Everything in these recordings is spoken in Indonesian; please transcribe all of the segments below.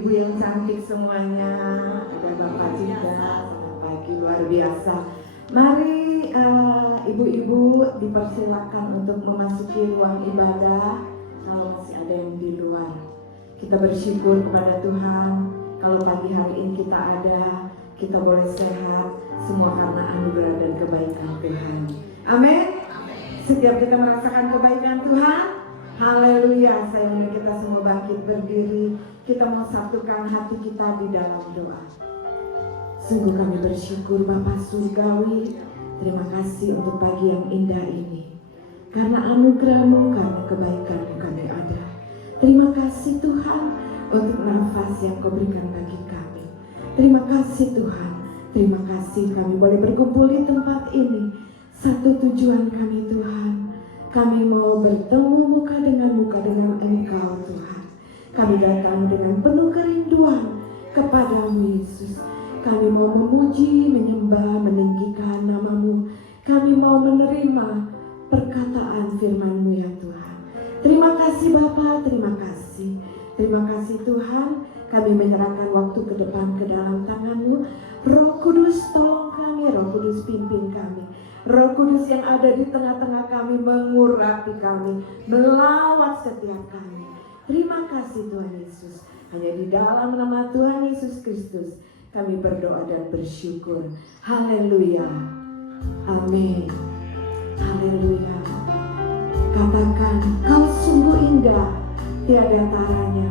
ibu-ibu yang cantik semuanya, ada bapak juga, selamat pagi, luar biasa. Mari ibu-ibu dipersilakan untuk memasuki ruang ibadah. Kalau masih ada yang di luar, kita bersyukur kepada Tuhan. Kalau pagi hari ini kita ada, kita boleh sehat, semua karena anugerah dan kebaikan Tuhan. Amin. Setiap kita merasakan kebaikan Tuhan, haleluya. Saya ingin kita semua bangkit berdiri. Kita mau satukan hati kita di dalam doa. Sungguh kami bersyukur Bapa Surgawi. Terima kasih untuk pagi yang indah ini. Karena anugerah-Mu, karena kebaikan-Mu kami ada. Terima kasih Tuhan untuk nafas yang Kau berikan bagi kami. Terima kasih Tuhan. Terima kasih kami boleh berkumpul di tempat ini. Satu tujuan kami Tuhan. Kami mau bertemu muka dengan Engkau Tuhan. Kami datang dengan penuh kerinduan kepada-Mu Yesus. Kami mau memuji, menyembah, meninggikan nama-Mu. Kami mau menerima perkataan firman-Mu ya Tuhan. Terima kasih Bapa, terima kasih. Terima kasih Tuhan. Kami menyerahkan waktu ke depan ke dalam tangan-Mu. Roh Kudus tolong kami, Roh Kudus pimpin kami. Roh Kudus yang ada di tengah-tengah kami mengurapi kami, melawat setiap kami. Terima kasih Tuhan Yesus. Hanya di dalam nama Tuhan Yesus Kristus kami berdoa dan bersyukur. Haleluya. Amin. Haleluya. Katakan, Kau sungguh indah, tiada taranya.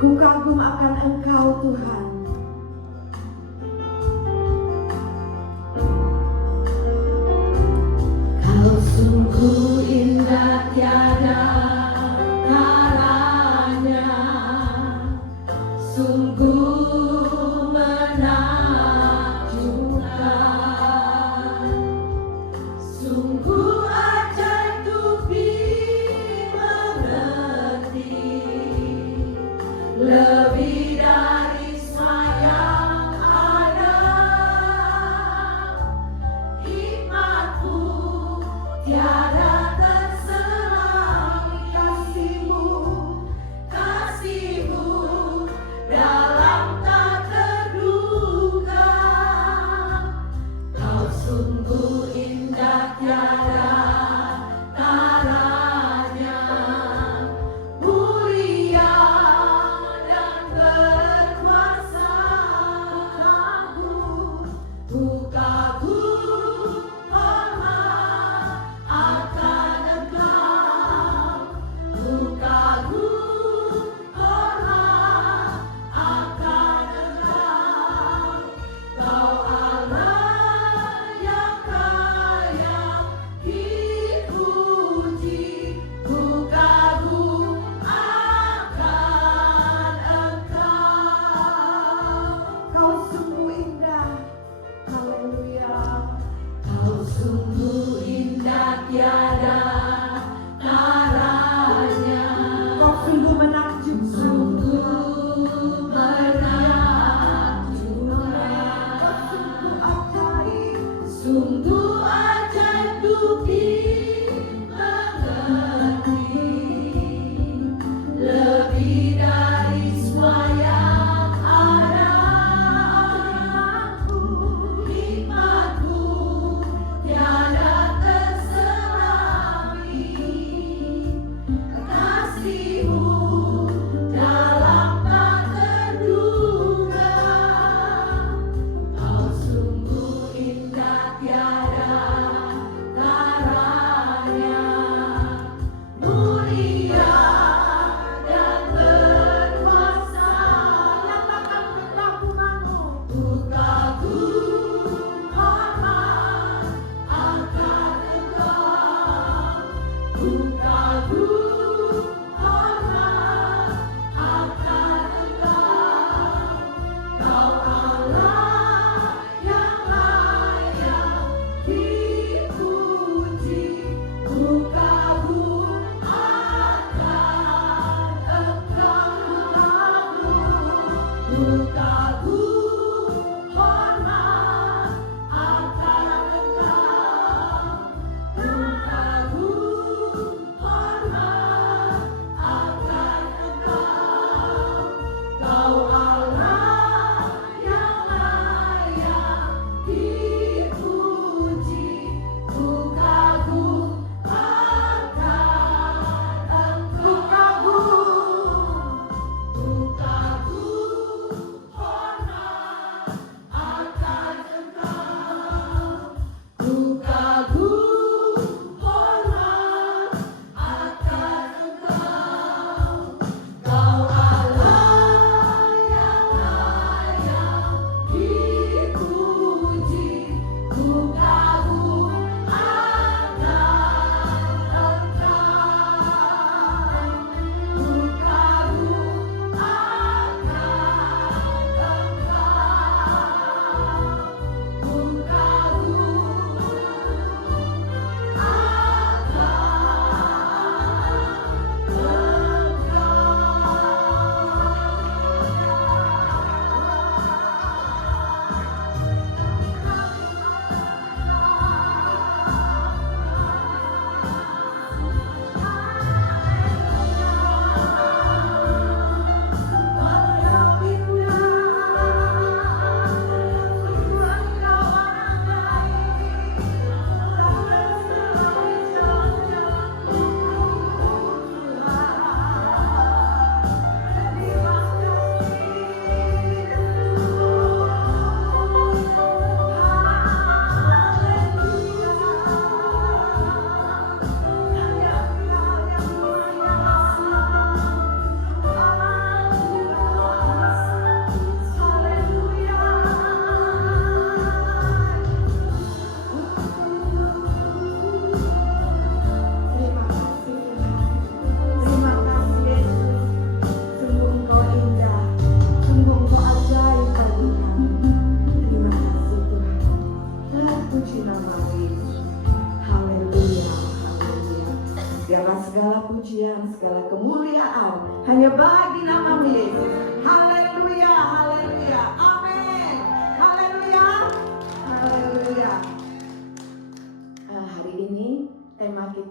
Ku kagum akan Engkau Tuhan. Kau sungguh indah, tiada taranya. Sungguh menakjubkan. Sungguh ajaib untuk dimengerti. Lebih dari sayang ada. Hikmat-Mu tiada tersenangi. Kasih-Mu dalam tak terduga. Kau sungguh indah, tiada taranya. Mulia dan berkuasa. Ku kagum hormat akan Engkau. Ku kagum hormat akan Engkau. Kau Allah yang kaya dipuji. Ku kagum akan Engkau. Kau sungguh indah. Haleluya. Kau sungguh indah, tiada taranya. Kau sungguh menakjubkan. Sungguh menakjubkan. Sungguh ajaib untuk dimengerti. Lebih dari semua yang ada. Hikmat-Mu tiada tersenangi. Kasih-Mu dalam tak terduga. Kau sungguh indah, tiada taranya. Mulia dan berkuasa. Nyatakan keagungan-Mu. Ku kagum hormat akan Engkau. Ku kagum hormat akan Engkau. Kau Allah yang layak dipuji. Ku kagum akan Engkau. Ku kagum hormat akan Engkau. Ku kagum hormat akan Engkau. Kau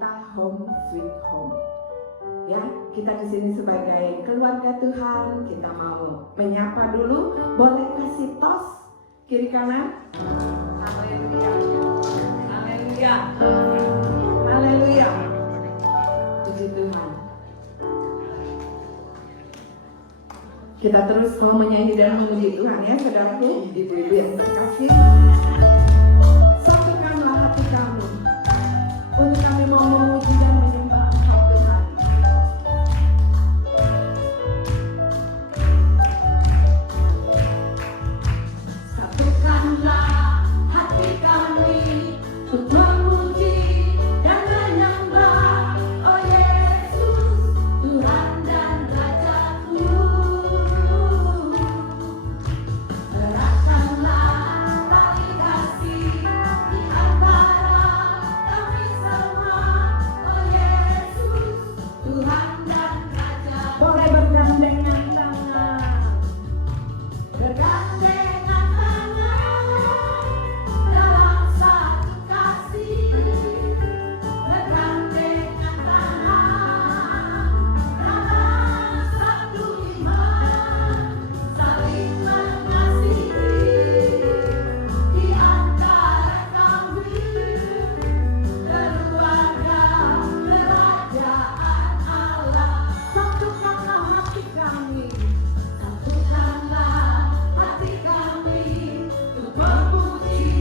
kita home sweet home. Ya, kita di sini sebagai keluarga Tuhan, kita mau menyapa dulu. Boleh kasih tos kiri kanan? Haleluya. Haleluya. Haleluya. Puji Tuhan. Kita terus mau menyanyi dan memuji Tuhan ya, saudaraku, ibu-ibu yang terkasih. Satukanlah hati kami untuk kami mau memuji dan menyembah Engkau Tuhan. Satukanlah hati kami untuk memuji dan menyembah, oh Yesus, Tuhan dan Rajaku. Eratkanlah tali kasih di antara kami semua, oh Yesus, Tuhan dan Rajaku. Boleh bergandengan tangan. Bergandengan tangan dalam satu kasih, bergandengan tangan dalam satu iman, saling mengasihi di antara kami, keluarga kerajaan Allah. Satukanlah hati kami. Satukanlah hati kami untuk memuji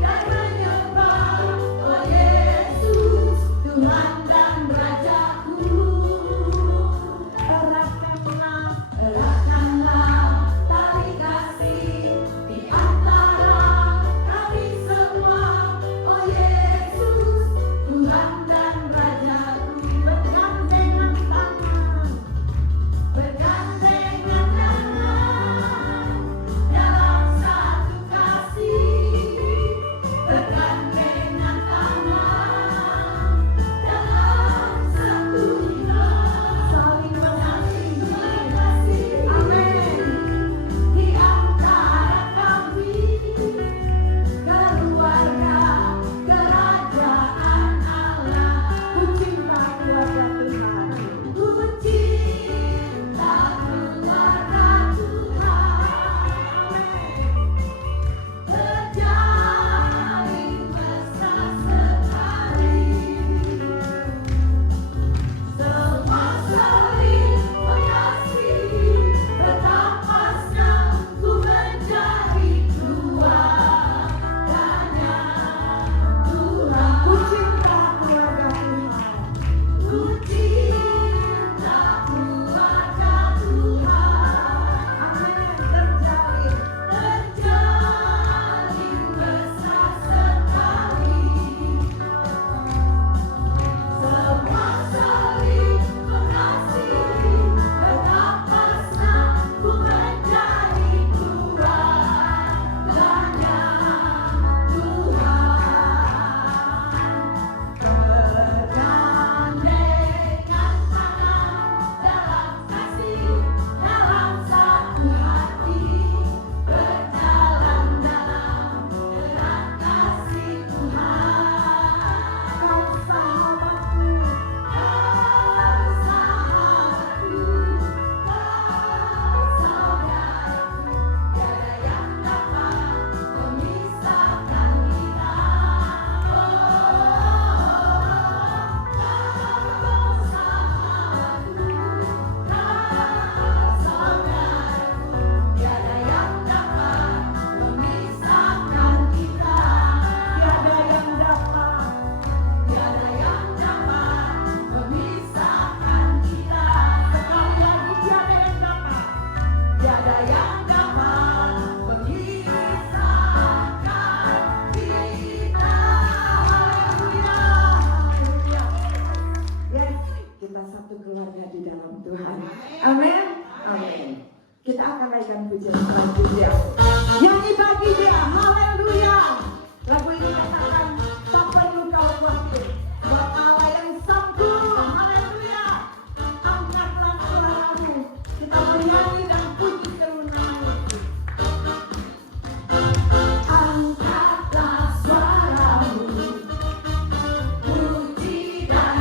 dan menyembah, oh Yesus, Tuhan dan Rajaku. Eratkanlah tali kasih di antara kami semua, oh Yesus, Tuhan dan Rajaku. Bergandengan tangan, bergandengan tangan dalam satu kasih, bergandengan tangan dalam satu iman, saling mengasihi, amin, di antara kami, keluarga kerajaan Allah. Ku cinta keluarga Tuhan. Ku cinta keluarga Tuhan, terjalin mesra sekali, semua saling mengasihi, betapa senang ku menjadi keluarganya Tuhan. Ku cinta keluarga Tuhan. Ku cinta keluarga Tuhan, Amin. Terjalin. terjalin mesra sekali, semua saling mengasihi, betapa senang ku menjadi keluarganya Tuhan. Bergandengan tangan dalam kasih, dalam satu hati, berjalan dalam gerak kasih Tuhan. Kau sahabatku. Kau sahabatku, kau saudaraku, tiada yang dapat memisahkan kita. Kau sahabatku, kau saudaraku, tiada yang dapat memisahkan kita. Tiada yang dapat. Tiada yang dapat memisahkan kita. Sekali lagi, tiada yang dapat. Tiada yang dapat memisahkan kita. Haleluya. Haleluya. Yes, kita satu keluarga di dalam Tuhan. Amin. Amin. Kita akan naikkan pujian selanjutnya. Nyanyi bagi dia. Haleluya. Lagu ini katakan, tak perlu kau khawatir. Buat Allah yang sanggup. Haleluya. Angkatlah suaramu. Kita menyanyi dan puji seru nama Yesus. Angkatlah suaramu, puji dan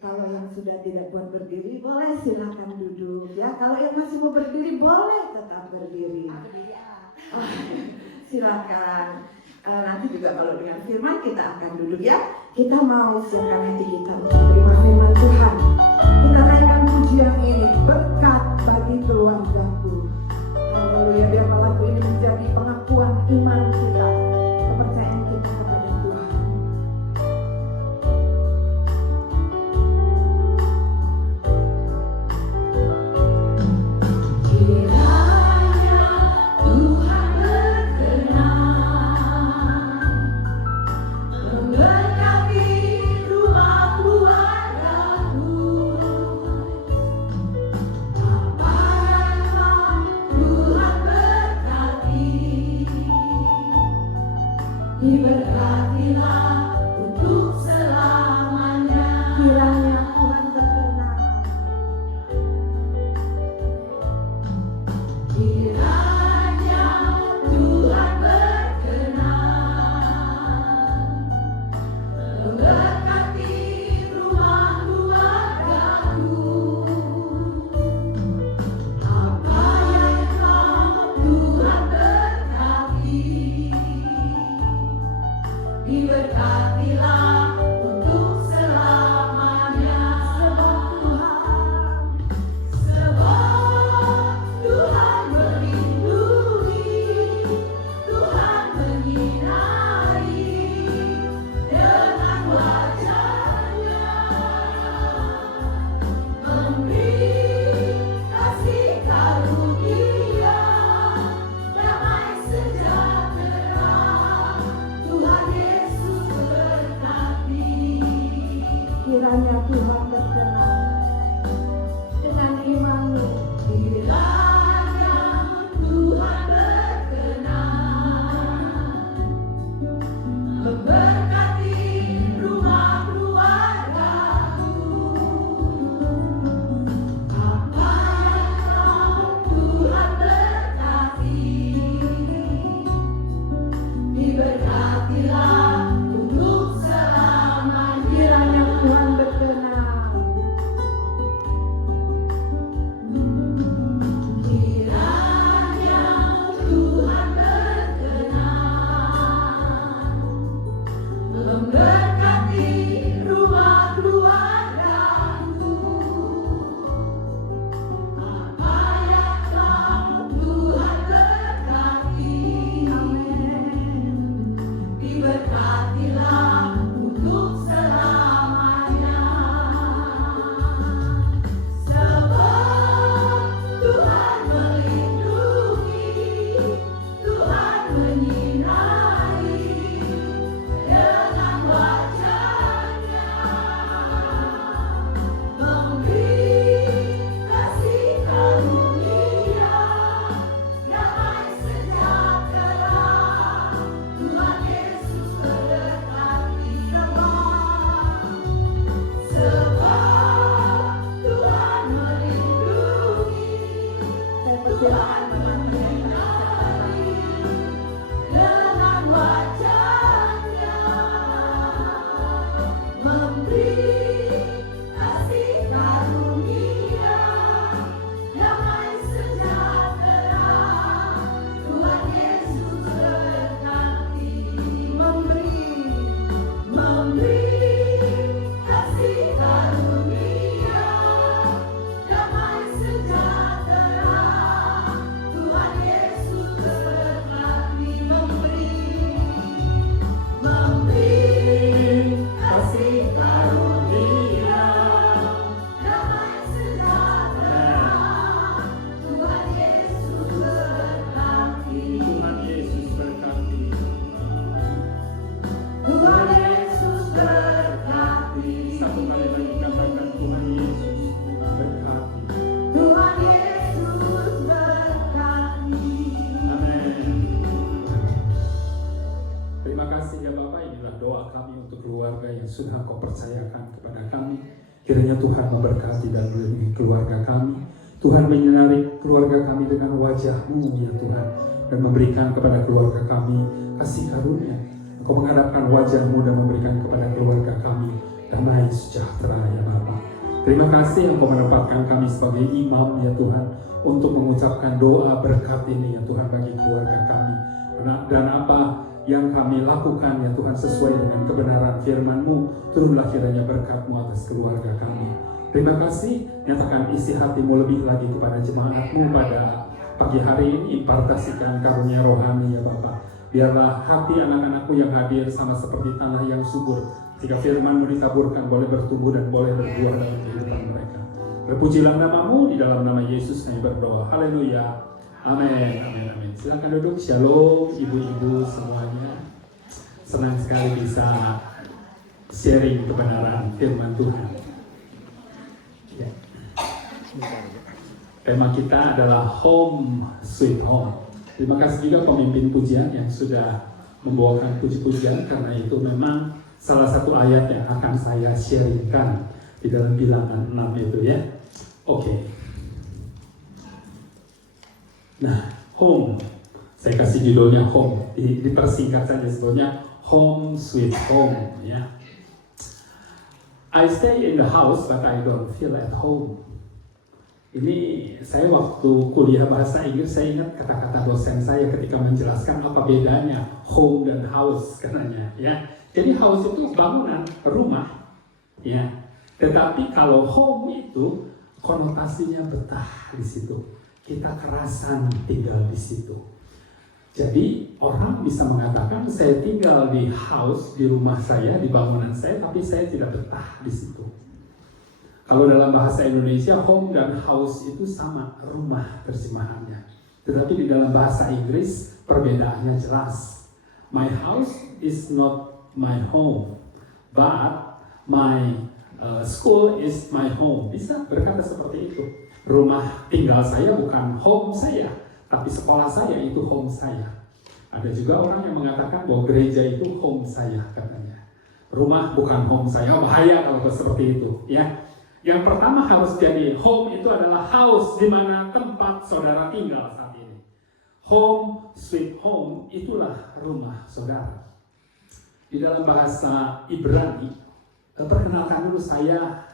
Kalau yang sudah tidak kuat berdiri, boleh silakan duduk ya. Kalau yang masih mau berdiri, boleh tetap berdiri. Silakan. Nanti juga kalau dengan firman kita akan duduk ya. Kita mau siapkan hati kita untuk menerima firman Tuhan. Kita naikkan pujian ini, berkat bagi keluargaku. Haleluya, biar lagu ini menjadi pengakuan iman kita, kepercayaan kita kepada Tuhan. Kiranya Tuhan berkenan memberkati rumah keluargaku. Apa yang Tuhan berkati, diberkatilah untuk selamanya. Kiranya Tuhan berkenan. Kiranya Tuhan berkenan memberkati rumah keluargaku. Apa yang Tuhan berkati, diberkatilah untuk selamanya. Sebab Tuhan melindungi, Tuhan menyinari dengan wajah-Nya, memberi kasih karunia, damai sejahtera. Tuhan Yesus berkati. Kiranya Tuhan berkenan dengan imanmu. Kiranya Tuhan berkenan memberkati rumah keluargaku. Apa yang Tuhan berkati, diberkatilah untuk selamanya. Kiranya Tuhan berkenan. Kiranya Tuhan berkenan memberkati rumah keluargaku. Apa yang Tuhan berkati, diberkatilah untuk selamanya. Sebab Tuhan melindungi, Tuhan menyinari dengan wajah-Nya, memberi kasih karunia, damai sejahtera. Tuhan Yesus berkati. Sebab Tuhan melindungi, Tuhan menyinari dengan wajah-Nya, memberi kasih karunia, damai sejahtera. Tuhan Yesus berkati. Memberi kasih karunia, damai sejahtera. Tuhan Yesus berkati. Memberi kasih karunia, damai sejahtera. Tuhan Yesus berkati. Tuhan Yesus berkati. Tuhan Yesus berkati. Satu kali lagi katakan Tuhan Yesus berkati. Tuhan Yesus berkati. Amin. Terima kasih ya Bapak, inilah doa kami untuk keluarga yang sudah Kau percayakan kepada kami. Kiranya Tuhan memberkati dan melindungi keluarga kami. Tuhan menyinari keluarga kami dengan wajah-Mu ya Tuhan, dan memberikan kepada keluarga kami kasih karunia. Engkau menghadapkan wajah-Mu dan memberikan kepada keluarga kami damai sejahtera ya Bapa. Terima kasih Engkau menempatkan kami sebagai imam ya Tuhan, untuk mengucapkan doa berkat ini ya Tuhan bagi keluarga kami. Dan apa yang kami lakukan ya Tuhan sesuai dengan kebenaran firman-Mu, turunlah kiranya berkat-Mu atas keluarga kami. Terima kasih, nyatakan isi hati-Mu lebih lagi kepada jemaat-Mu pada pagi hari ini, impartasikan karunia rohani ya Bapa. Biarlah hati anak-anak-Mu yang hadir sama seperti tanah yang subur, jika firman-Mu ditaburkan boleh bertumbuh dan boleh berbuah dalam kehidupan mereka. Terpujilah nama-Mu, di dalam nama Yesus kami berdoa. Haleluya. Amin. Amin. Amin. Silakan duduk. Shalom ibu-ibu semuanya. Senang sekali bisa sharing kebenaran firman Tuhan. Ya. Tema kita adalah Home Sweet Home. Terima kasih juga pemimpin pujian yang sudah membawakan puji-pujian, karena itu memang salah satu ayat yang akan saya sharingkan di dalam Bilangan 6 itu ya. Oke. Nah, home. Saya kasih judulnya home. Dipersingkat saja sebetulnya Home Sweet Home ya. I stay in the house but I don't feel at home. Ini saya waktu kuliah bahasa Inggris, saya ingat kata-kata dosen saya ketika menjelaskan apa bedanya home dan house katanya ya. Jadi house itu bangunan, rumah ya. Tetapi kalau home itu konotasinya betah di situ. Kita kerasan tinggal di situ. Jadi orang bisa mengatakan saya tinggal di house, di rumah saya, di bangunan saya, tapi saya tidak betah di situ. Kalau dalam bahasa Indonesia, home dan house itu sama, rumah terjemahannya. Tetapi di dalam bahasa Inggris, perbedaannya jelas. My house is not my home, but my school is my home. Bisa berkata seperti itu. Rumah tinggal saya bukan home saya, tapi sekolah saya itu home saya. Ada juga orang yang mengatakan bahwa gereja itu home saya katanya. Rumah bukan home saya, bahaya kalau seperti itu ya. Yang pertama harus jadi home itu adalah house, di mana tempat saudara tinggal saat ini. Home sweet home itulah rumah saudara. Di dalam bahasa Ibrani, perkenalkan dulu saya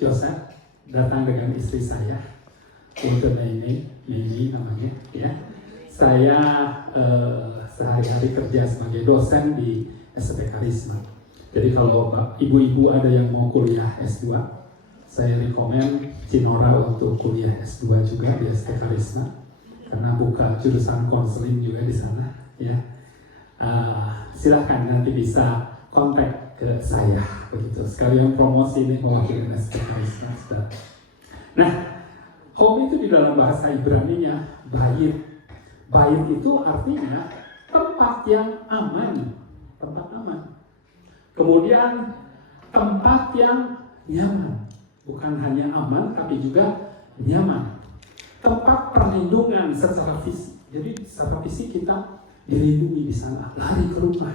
Joseph, datang dengan istri saya, itu Mimi namanya ya. Saya sehari-hari kerja sebagai dosen di SMP Karisma. Jadi kalau ibu-ibu ada yang mau kuliah S2, saya rekomen Cinora untuk kuliah S2 juga di SMP Karisma, karena buka jurusan konseling juga di sana ya. Silahkan nanti bisa kontak ke saya begitu. Sekalian promosi ini mewakili SMP Karisma. Nah, home itu di dalam bahasa Ibrani-nya bait. Bait itu artinya tempat yang aman, tempat aman. Kemudian tempat yang nyaman, bukan hanya aman tapi juga nyaman. Tempat perlindungan secara fisik. Jadi secara fisik kita dilindungi di sana, lari ke rumah.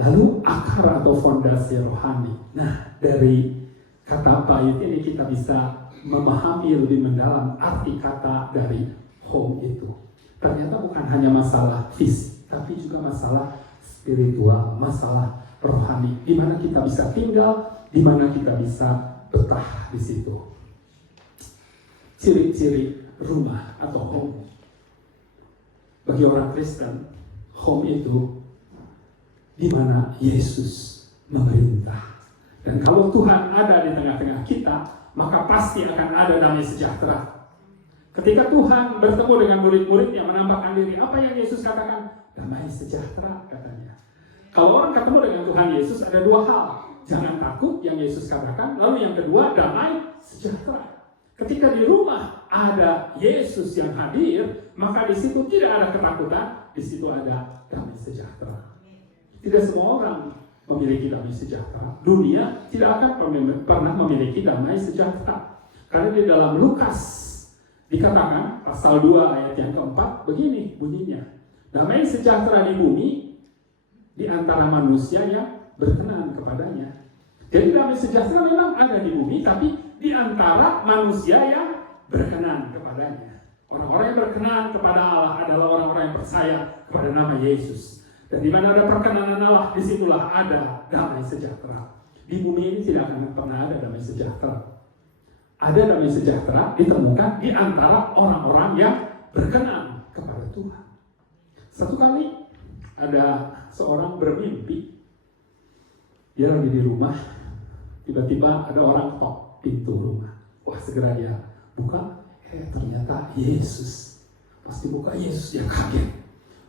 Lalu akar atau fondasi rohani. Nah, dari kata bait ini kita bisa memahami lebih mendalam arti kata dari home itu. Ternyata bukan hanya masalah fisik, tapi juga masalah spiritual, masalah rohani, di mana kita bisa tinggal, di mana kita bisa betah di situ. Ciri-ciri rumah atau home. Bagi orang Kristen, home itu di mana Yesus memerintah. Dan kalau Tuhan ada di tengah-tengah kita, maka pasti akan ada damai sejahtera. Ketika Tuhan bertemu dengan murid-muridnya menampakkan diri, apa yang Yesus katakan? Damai sejahtera katanya. Kalau orang ketemu dengan Tuhan Yesus ada dua hal. Jangan takut yang Yesus katakan. Lalu yang kedua, damai sejahtera. Ketika di rumah ada Yesus yang hadir, maka di situ tidak ada ketakutan, di situ ada damai sejahtera. Tidak semua orang memiliki damai sejahtera. Dunia tidak akan pernah memiliki damai sejahtera. Karena di dalam Lukas dikatakan, pasal 2 ayat yang keempat, begini bunyinya. Damai sejahtera di bumi di antara manusia yang berkenan kepadanya. Jadi damai sejahtera memang ada di bumi, tapi di antara manusia yang berkenan kepadanya. Orang-orang yang berkenan kepada Allah adalah orang-orang yang percaya kepada nama Yesus. Dan di mana ada perkenanan Allah, disitulah ada damai sejahtera. Di bumi ini tidak akan pernah ada damai sejahtera. Ada damai sejahtera ditemukan di antara orang-orang yang berkenan kepada Tuhan. Satu kali ada seorang bermimpi, dia lagi di rumah, tiba-tiba ada orang ketok pintu rumah. Wah, segera dia buka, ternyata Yesus. Pasti buka Yesus, dia kaget.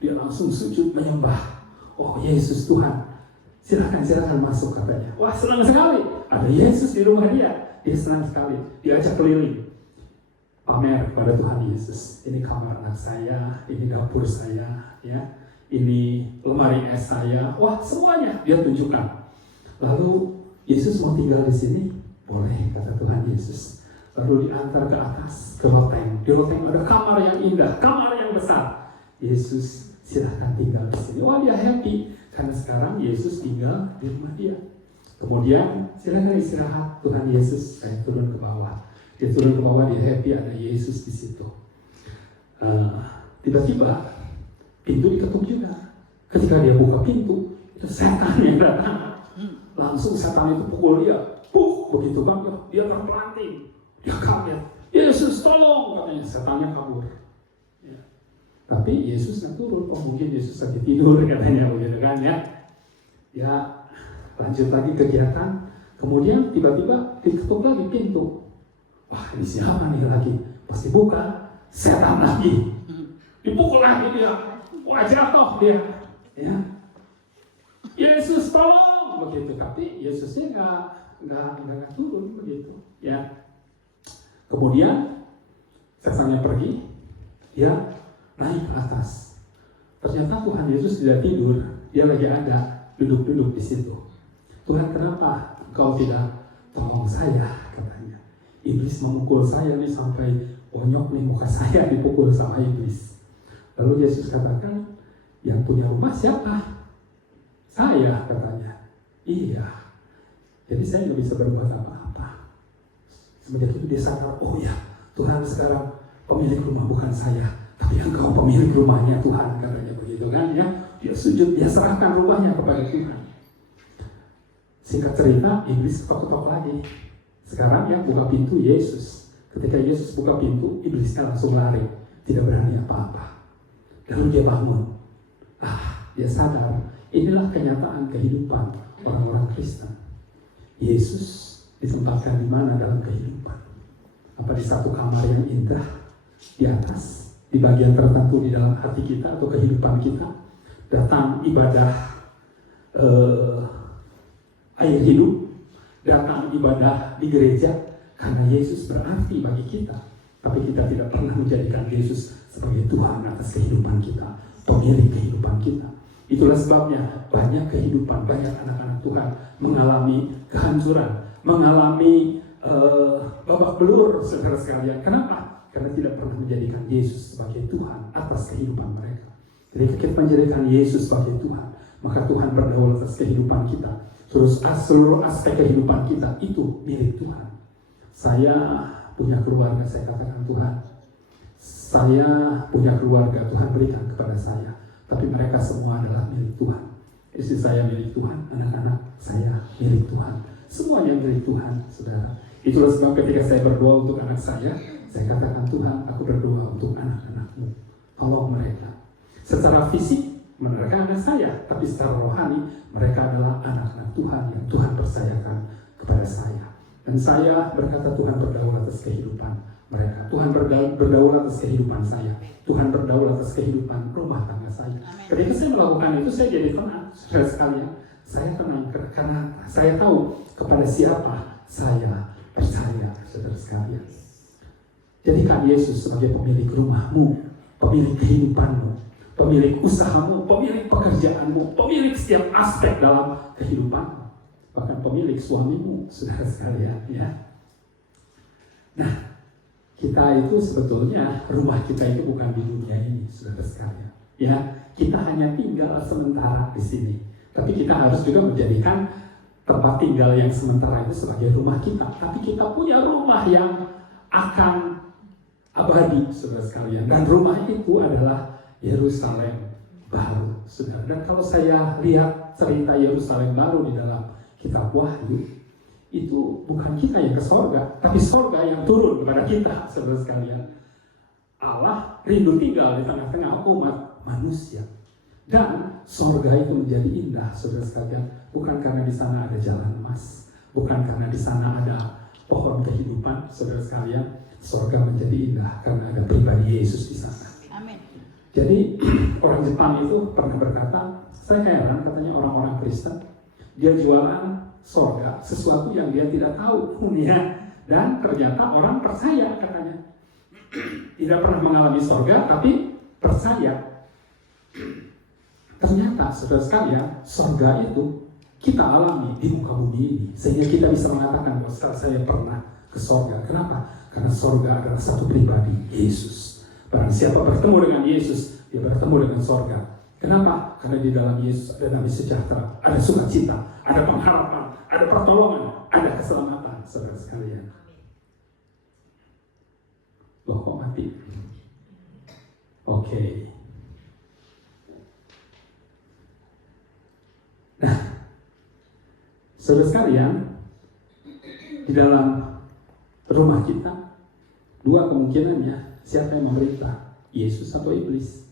Dia langsung sujud menyembah. Oh, Yesus Tuhan, silakan masuk, katanya. Wah, senang sekali, ada Yesus di rumah dia. Dia senang sekali, diajak keliling, pamer kepada Tuhan Yesus. Ini kamar anak saya, ini dapur saya, ya, ini lemari es saya. Wah, semuanya dia tunjukkan. Lalu Yesus mau tinggal di sini, boleh, kata Tuhan Yesus. Lalu diantar ke atas, ke loteng. Di loteng ada kamar yang indah, kamar yang besar. Yesus, silahkan tinggal di sini. Wah, dia happy karena sekarang Yesus tinggal di rumah dia. Kemudian silahkan istirahat, Tuhan Yesus, saya turun ke bawah. Dia turun ke bawah, dia happy ada Yesus di situ. Tiba-tiba pintu diketuk juga. Ketika dia buka pintu, itu setan yang datang. Langsung setan itu pukul dia. Begitu kan, dia terpelanting. Dia kaget. Yesus tolong, katanya. Setannya kabur. Ya. Tapi Yesus nggak turun. Oh, mungkin Yesus lagi tidur, katanya, begitu kan ya. Ya, lanjut lagi kegiatan. Kemudian tiba-tiba diketuk lagi pintu. Wah, ini siapa nih lagi? Pasti buka. Setan lagi. Dipukul lagi dia. Wah, jatuh dia. Ya. Yesus tolong, begitu. Tapi Yesusnya nggak turun, begitu. Ya. Kemudian setannya pergi, dia naik ke atas. Ternyata Tuhan Yesus tidak tidur, dia lagi ada duduk-duduk di situ. Tuhan, kenapa Engkau tidak tolong saya, katanya. Iblis memukul saya nih sampai bonyok nih muka saya dipukul sama iblis. Lalu Yesus katakan, yang punya rumah siapa? Saya, katanya. Iya. Jadi saya nggak bisa berbuat apa-apa. Semenjak itu dia sadar, oh ya, Tuhan sekarang pemilik rumah bukan saya, tapi Engkau pemilik rumahnya, Tuhan, katanya begitu kan ya. Dia sujud, dia serahkan rumahnya kepada Tuhan. Singkat cerita, iblis ketok-ketok lagi. Sekarang yang buka pintu Yesus. Ketika Yesus buka pintu, iblisnya langsung lari, tidak berani apa-apa. Lalu dia bangun. Dia sadar, inilah kenyataan kehidupan orang-orang Kristen. Yesus ditempatkan di mana dalam kehidupan? Apa di satu kamar yang indah di atas, di bagian tertentu di dalam hati kita atau kehidupan kita, datang ibadah air hidup, datang ibadah di gereja karena Yesus berarti bagi kita, tapi kita tidak pernah menjadikan Yesus sebagai Tuhan atas kehidupan kita, pemilik kehidupan kita. Itulah sebabnya banyak kehidupan, banyak anak-anak Tuhan mengalami kehancuran, mengalami babak belur, saudara sekalian. Kenapa? Karena tidak pernah menjadikan Yesus sebagai Tuhan atas kehidupan mereka. Ketika kita menjadikan Yesus sebagai Tuhan, maka Tuhan berdaulat atas kehidupan kita. Terus seluruh aspek kehidupan kita itu milik Tuhan. Saya punya keluarga, saya katakan Tuhan. Saya punya keluarga, Tuhan berikan kepada saya. Tapi mereka semua adalah milik Tuhan. Istri saya milik Tuhan, anak-anak saya milik Tuhan. Semuanya milik Tuhan, saudara. Itulah sebab ketika saya berdoa untuk anak saya katakan, Tuhan, aku berdoa untuk anak-anak-Mu. Tolong mereka. Secara fisik, mereka anak saya. Tapi secara rohani, mereka adalah anak-anak Tuhan yang Tuhan percayakan kepada saya. Dan saya berkata, Tuhan berdaulat atas kehidupan mereka. Tuhan berdaulat atas kehidupan saya. Tuhan berdaulat atas kehidupan rumah tangga saya. Ketika saya melakukan itu, saya jadi tenang. Saudara sekalian, saya tenang karena saya tahu kepada siapa saya percaya, saudara sekalian. Jadikan Yesus sebagai pemilik rumahmu, pemilik kehidupanmu, pemilik usahamu, pemilik pekerjaanmu, pemilik setiap aspek dalam kehidupanmu, bahkan pemilik suamimu, saudara sekalian. Ya. Nah, kita itu sebetulnya rumah kita itu bukan di dunia ini, saudara sekalian. Ya, kita hanya tinggal sementara di sini, tapi kita harus juga menjadikan tempat tinggal yang sementara itu sebagai rumah kita. Tapi kita punya rumah yang akan abadi, saudara sekalian. Dan rumah itu adalah Yerusalem baru, saudara. Dan kalau saya lihat cerita Yerusalem baru di dalam kitab Wahyu, itu bukan kita yang ke sorga, tapi sorga yang turun kepada kita, saudara sekalian. Allah rindu tinggal di tengah-tengah umat manusia. Dan sorga itu menjadi indah, saudara sekalian, bukan karena di sana ada jalan emas, bukan karena di sana ada pohon kehidupan, saudara sekalian. Sorga menjadi indah karena ada pribadi Yesus di sana. Amin. Jadi orang Jepang itu pernah berkata, saya heran katanya orang-orang Kristen, dia jualan sorga, sesuatu yang dia tidak tahu, ya. Dan ternyata orang percaya katanya, tidak pernah mengalami sorga, tapi percaya. Ternyata saudara sekalian, sorga itu kita alami di muka bumi ini, sehingga kita bisa mengatakan bahwa saya pernah ke sorga. Kenapa? Karena sorga adalah satu pribadi, Yesus. Barang siapa bertemu dengan Yesus, dia bertemu dengan sorga. Kenapa? Karena di dalam Yesus ada damai sejahtera, ada sukacita, ada pengharapan, ada pertolongan, ada keselamatan, saudara sekalian. Loh, kok mati? Oke. Nah, saudara sekalian, di dalam rumah kita, dua kemungkinannya, siapa yang memerintah? Yesus atau iblis?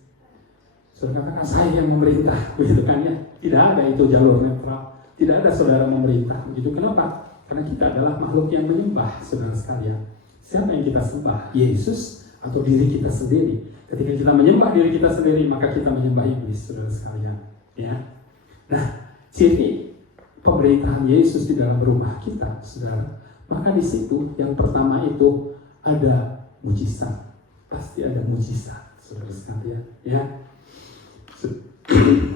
Saudara katakan, saya yang memerintah, begitu kan ya? Tidak ada itu jalur netral, tidak ada saudara memerintah, begitu. Kenapa? Karena kita adalah makhluk yang menyembah, saudara sekalian. Siapa yang kita sembah? Yesus atau diri kita sendiri? Ketika kita menyembah diri kita sendiri, maka kita menyembah iblis, saudara sekalian. Ya. Nah, ciri pemerintahan Yesus di dalam rumah kita, saudara. Maka di situ yang pertama itu ada mujizat. Pasti ada mujizat, saudara sekalian. Ya.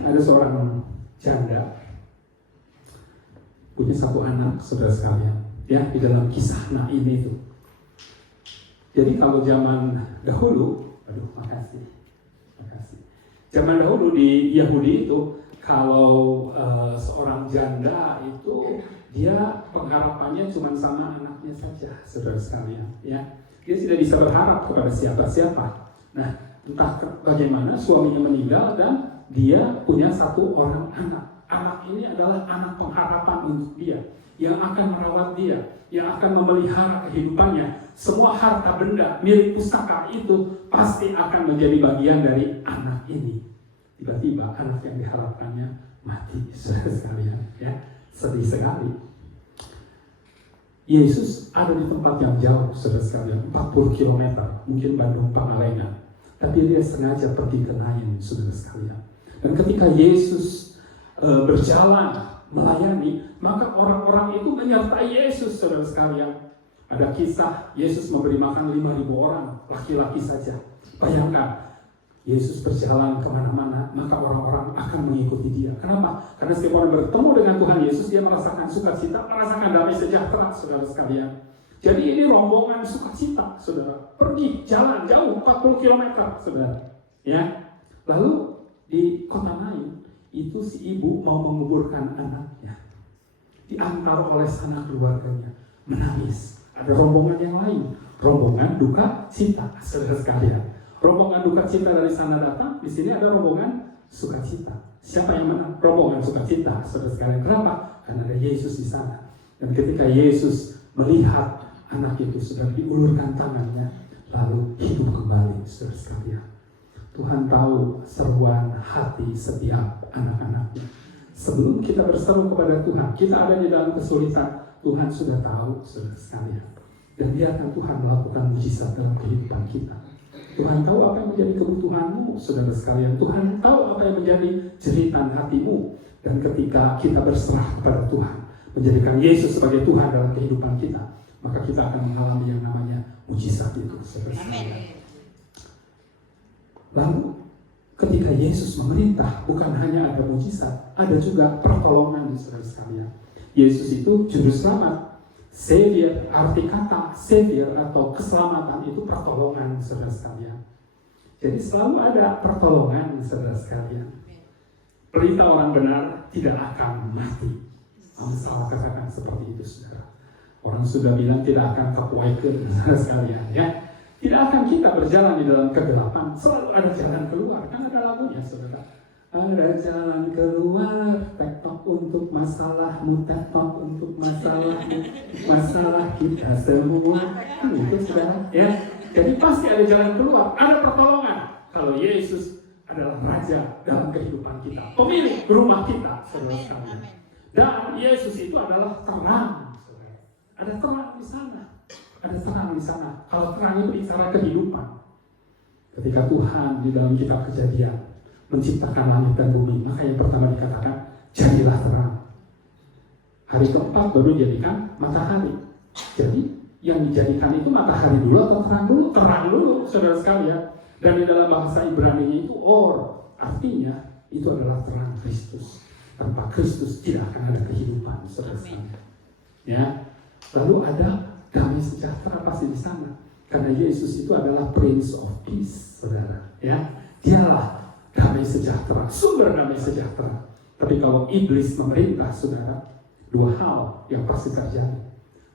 Ada seorang janda punya satu anak, saudara sekalian. Ya, di dalam kisah Naim itu. Jadi kalau zaman dahulu, makasih. Zaman dahulu di Yahudi itu, kalau seorang janda itu dia pengharapannya cuma sama anaknya saja, saudara sekalian. Ya, dia tidak bisa berharap kepada siapa-siapa. Nah, entah bagaimana suaminya meninggal dan dia punya satu orang anak. Anak ini adalah anak pengharapan untuk dia, yang akan merawat dia, yang akan memelihara kehidupannya. Semua harta benda milik pusaka itu pasti akan menjadi bagian dari anak ini. Tiba-tiba anak yang diharapkannya mati, saudara sekalian. Ya, sedih sekali. Yesus ada di tempat yang jauh, saudara sekalian, 40 km, mungkin Bandung Pangalengan. Tapi dia sengaja pergi ke Nain, saudara sekalian. Dan ketika Yesus berjalan melayani, maka orang-orang itu menyertai Yesus, saudara sekalian. Ada kisah Yesus memberi makan 5.000 orang, laki-laki saja. Bayangkan, Yesus berjalan kemana-mana, maka orang-orang akan mengikuti dia. Kenapa? Karena setiap orang bertemu dengan Tuhan Yesus, dia merasakan sukacita, merasakan damai sejahtera, saudara sekalian. Jadi ini rombongan sukacita, saudara. Pergi, jalan jauh, 40 km, saudara. Ya. Lalu di kota Nain, itu si ibu mau menguburkan anaknya. Diantar oleh sanak keluarganya, menangis. Ada rombongan yang lain, rombongan duka cita, saudara sekalian. Rombongan duka cita dari sana datang, di sini ada rombongan sukacita. Siapa yang menang? Rombongan sukacita, saudara sekalian. Kenapa? Karena ada Yesus di sana. Dan ketika Yesus melihat anak itu sudah diulurkan tangannya, lalu hidup kembali, saudara sekalian. Tuhan tahu seruan hati setiap anak-anaknya. Sebelum kita berseru kepada Tuhan, kita ada di dalam kesulitan, Tuhan sudah tahu, saudara sekalian. Dan biarkan Tuhan melakukan mujizat dalam kehidupan kita. Tuhan tahu apa yang menjadi kebutuhanmu, saudara sekalian. Tuhan tahu apa yang menjadi jeritan hatimu. Dan ketika kita berserah kepada Tuhan, menjadikan Yesus sebagai Tuhan dalam kehidupan kita, maka kita akan mengalami yang namanya mujizat itu, saudara sekalian. Lalu ketika Yesus memerintah, bukan hanya ada mujizat, ada juga pertolongan, saudara sekalian. Yesus itu juru selamat. Savior, arti kata Savior atau keselamatan itu pertolongan, saudara sekalian. Jadi selalu ada pertolongan, saudara sekalian. Pelita orang benar tidak akan mati. Salah katakan seperti itu, saudara. Orang sudah bilang tidak akan kepuaikan, saudara sekalian, ya. Tidak akan kita berjalan di dalam kegelapan. Selalu ada jalan keluar. Kan ada lagunya, saudara. Ada jalan keluar, tektok untuk masalahmu, tetot untuk masalah kita semua. Itu saudara, ya. Jadi pasti ada jalan keluar, ada pertolongan. Kalau Yesus adalah Raja dalam kehidupan kita, pemilik rumah kita, saudara sekalian. Dan Yesus itu adalah terang, saudara. Ada terang di sana. Ada terang di sana. Kalau terang itu bicara kehidupan. Ketika Tuhan di dalam kitab Kejadian menciptakan langit dan bumi, maka yang pertama dikatakan, jadilah terang. Hari keempat baru dijadikan matahari. Jadi yang dijadikan itu matahari dulu atau terang dulu? Terang dulu, saudara sekalian. Dan di dalam bahasa Ibrani itu artinya itu adalah terang Kristus. Tanpa Kristus tidak akan ada kehidupan, saudara sekalian. Ya. Lalu ada damai sejahtera pasti di sana. Karena Yesus itu adalah Prince of Peace, saudara. Ya, dialah damai sejahtera, sumber damai sejahtera. Tapi kalau iblis memerintah, saudara, dua hal yang pasti terjadi.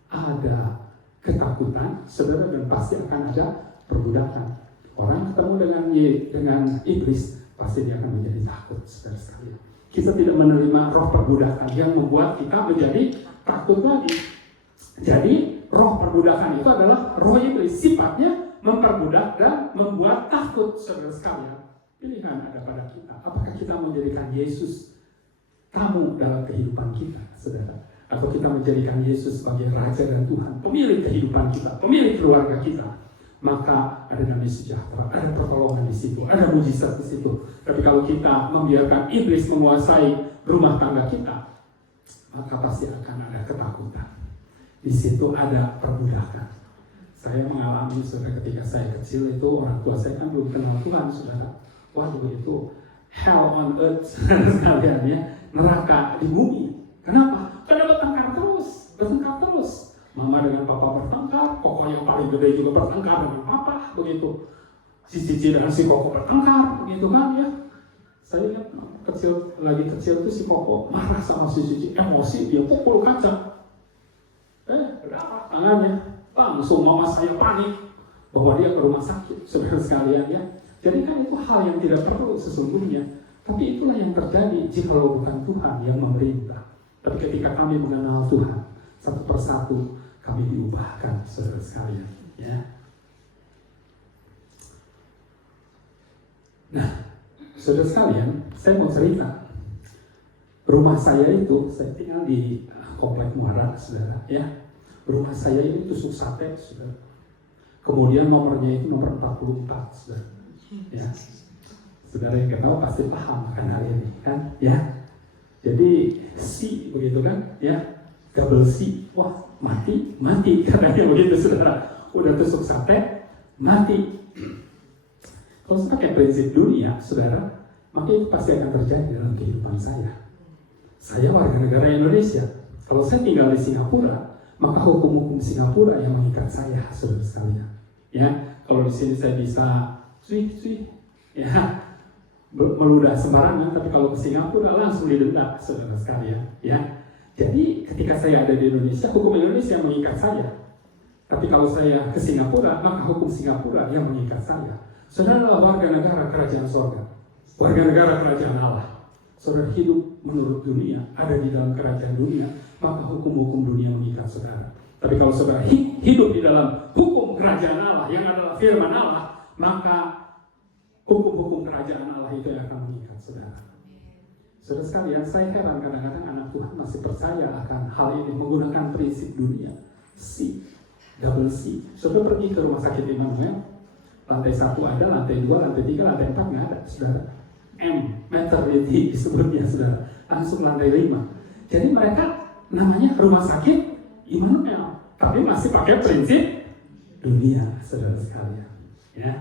Ada ketakutan, saudara, dan pasti akan ada perbudakan. Orang ketemu dengan iblis, pasti dia akan menjadi takut, saudara sekalian. Kita tidak menerima roh perbudakan yang membuat kita menjadi takut lagi. Jadi roh perbudakan itu adalah roh iblis, sifatnya memperbudak dan membuat takut, saudara sekalian. Pilihan ada pada kita. Apakah kita menjadikan Yesus tamu dalam kehidupan kita, saudara? Atau kita menjadikan Yesus sebagai Raja dan Tuhan, pemilik kehidupan kita, pemilik keluarga kita? Maka ada damai sejahtera, ada pertolongan di situ, ada mujizat di situ. Tapi kalau kita membiarkan iblis menguasai rumah tangga kita, maka pasti akan ada ketakutan. Di situ ada perbudakan. Saya mengalami, saudara, ketika saya kecil itu orang tua saya kan belum kenal Tuhan, saudara. Waduh, itu hell on earth, sekalian ya, neraka di bumi. Kenapa? Karena bertengkar terus. Mama dengan papa bertengkar, koko yang paling gede juga bertengkar dengan papa, begitu. Si cici dan si koko bertengkar, begitu kan ya. Saya ingat lagi kecil itu si koko marah sama si cici, emosi, dia pukul kaca. Berapa tangannya? Langsung mama saya panik bahwa dia ke rumah sakit, saudara sekalian ya. Jadi kan itu hal yang tidak perlu sesungguhnya. Tapi itulah yang terjadi jika bukan Tuhan yang memerintah. Tapi ketika kami mengenal Tuhan, satu persatu kami diubahkan, saudara sekalian ya. Nah, saudara sekalian, saya mau cerita. Rumah saya itu, saya tinggal di Komplek Muara, saudara ya. Rumah saya ini tusuk sate, saudara. Kemudian nomornya itu nomor 44, saudara. Ya. Saudara yang nggak tahu pasti paham akan hal ini, kan? Ya. Jadi C begitu kan? Ya. Double C. Wah, mati katanya begitu, saudara. Udah tusuk sate, mati. Kalau saya pakai prinsip dunia, saudara, maka itu pasti akan terjadi dalam kehidupan saya. Saya warga negara Indonesia. Kalau saya tinggal di Singapura, maka hukum-hukum Singapura yang mengikat saya, saudara sekalian. Ya, kalau di sini saya bisa ya, meludah sembarangan, tapi kalau ke Singapura langsung didenda, saudara sekalian. Ya, jadi ketika saya ada di Indonesia, hukum Indonesia yang mengikat saya. Tapi kalau saya ke Singapura, maka hukum Singapura yang mengikat saya. Saudara adalah warga negara kerajaan sorga, warga negara kerajaan Allah. Saudara hidup menurut dunia, ada di dalam kerajaan dunia, maka hukum-hukum dunia mengikat saudara. Tapi kalau saudara hidup di dalam hukum kerajaan Allah yang adalah firman Allah, maka hukum-hukum kerajaan Allah itu yang akan mengikat saudara. Saudara sekalian, saya heran kadang-kadang anak Tuhan masih percaya akan hal ini menggunakan prinsip dunia. C, double C. Saudara pergi ke rumah sakit Immanuel, lantai 1 ada, lantai 2, lantai 3, lantai 4 nggak ada, saudara. M, maternity disebutnya, saudara. Langsung lantai 5. Jadi mereka namanya rumah sakit Immanuel, tapi masih pakai prinsip dunia, saudara sekalian. Ya.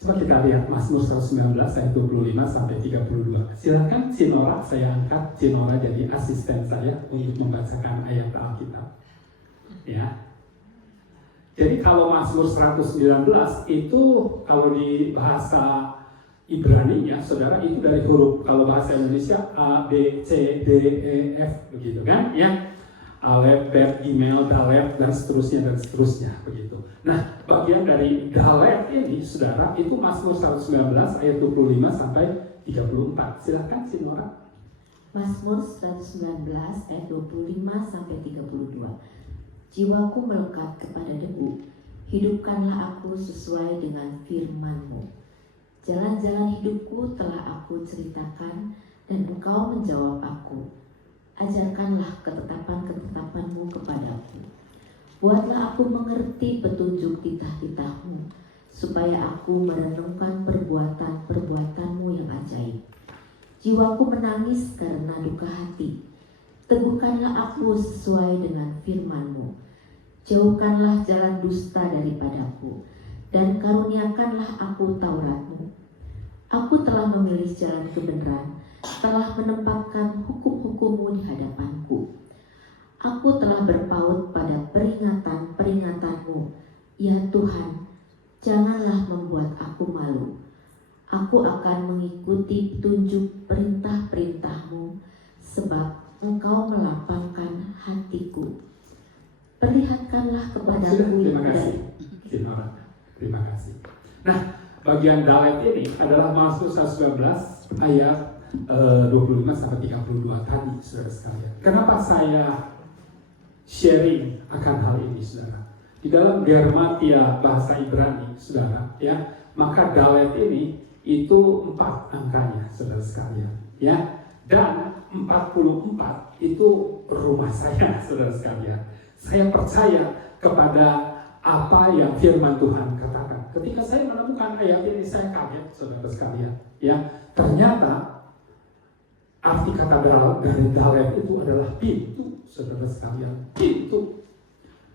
Coba kita lihat Mazmur 119 ayat 25 sampai 32. Silakan Cinora, saya angkat Cinora jadi asisten saya untuk membacakan ayat Alkitab. Ya. Jadi kalau Mazmur 119 itu kalau di bahasa Ibrani-nya, saudara, itu dari huruf, kalau bahasa Indonesia A, B, C, D, E, F, begitu kan? Ya. Alef, Bet, Gimel, Dalef, dan seterusnya, begitu. Nah, bagian dari Dalef ini, saudara, itu Mazmur 119 ayat 25 sampai 34. Silakan, Sinora. Mazmur 119 ayat 25 sampai 32. Jiwaku melekat kepada debu, hidupkanlah aku sesuai dengan firman-Mu. Jalan-jalan hidupku telah aku ceritakan, dan Engkau menjawab aku. Ajarkanlah ketetapan-ketetapan-Mu kepadaku. Buatlah aku mengerti petunjuk titah-titah-Mu, supaya aku merenungkan perbuatan-perbuatan-Mu yang ajaib. Jiwaku menangis karena duka hati. Teguhkanlah aku sesuai dengan firman-Mu. Jauhkanlah jalan dusta daripadaku, dan karuniakanlah aku Taurat-Mu. Aku telah memilih jalan kebenaran, telah menempatkan hukum-hukum-Mu di hadapanku. Aku telah berpaut pada peringatan-peringatan-Mu. Ya Tuhan, janganlah membuat aku malu. Aku akan mengikuti petunjuk perintah-perintah-Mu, sebab Engkau melapangkan hatiku. Perlihatkanlah kepadaku. Terima kasih. Terima kasih. Nah, bagian dalet ini adalah Mazmur 119 ayat 25 sampai 32 tadi, saudara sekalian. Kenapa saya sharing akan hal ini, saudara? Di dalam Germatia bahasa Ibrani, saudara, ya, maka dalet ini itu 4 angkanya, saudara sekalian, ya. Dan 44 itu rumah saya, saudara sekalian. Saya percaya kepada apa yang firman Tuhan katakan. Ketika saya menemukan ayat ini, saya kaget, saudara sekalian. Ya, ternyata arti kata dari dalet itu adalah pintu, saudara sekalian, pintu.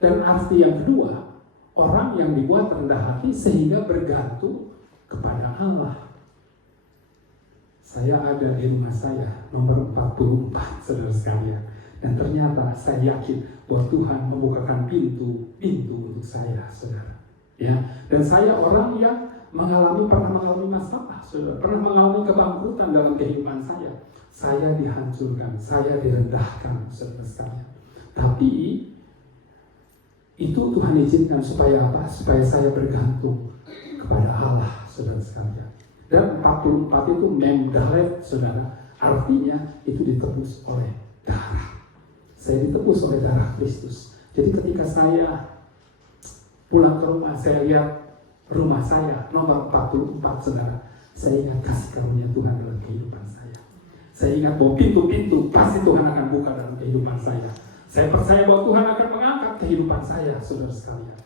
Dan arti yang kedua, orang yang dibuat rendah hati sehingga bergantung kepada Allah. Saya ada di rumah saya nomor 44, saudara sekalian. Dan ternyata saya yakin bahwa Tuhan membukakan pintu untuk saya, saudara. Ya, dan saya orang yang pernah mengalami masalah, saudara, pernah mengalami kebangkrutan dalam kehidupan saya. Saya dihancurkan, saya direndahkan, saudara sekalian. Tapi itu Tuhan izinkan supaya apa? Supaya saya bergantung kepada Allah, saudara sekalian. Dan 44 itu memdalet, saudara. Artinya itu ditebus oleh darah. Saya ditebus oleh darah Kristus. Jadi ketika saya pulang ke rumah, saya lihat rumah saya nomor 44, saudara. Saya ingat kasih karunia Tuhan dalam kehidupan saya. Saya ingat bahwa pintu-pintu pasti Tuhan akan buka dalam kehidupan saya. Saya percaya bahwa Tuhan akan mengangkat kehidupan saya, saudara sekalian.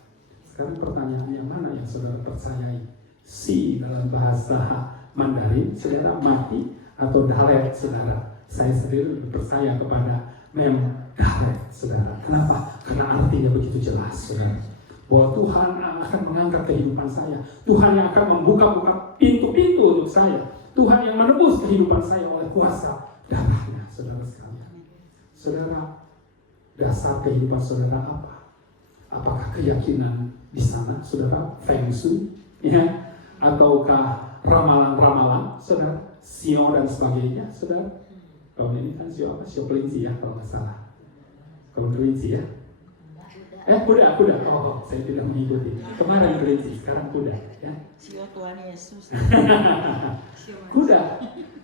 Sekarang pertanyaannya, yang mana yang saudara percayai? Si dalam bahasa Mandarin, saudara, mati, atau dalet, saudara. Saya sendiri percaya kepada dalet, saudara. Kenapa? Karena artinya begitu jelas, saudara. Bahwa Tuhan akan mengangkat kehidupan saya. Tuhan yang akan membuka-buka pintu-pintu untuk saya. Tuhan yang menebus kehidupan saya oleh kuasa darahnya, saudara sekalian. Saudara, dasar kehidupan saudara apa? Apakah keyakinan di sana, saudara, feng shui, ya? Ataukah ramalan-ramalan, saudara, sio dan sebagainya, saudara? Kalau ini kan sio apa? Sio kelinci ya, kalau nggak salah. Kalau kelinci ya? Kuda. Oh, saya tidak mengikuti. Kemarin kelinci, sekarang kuda, ya. Sio Tuhan Yesus. Kuda.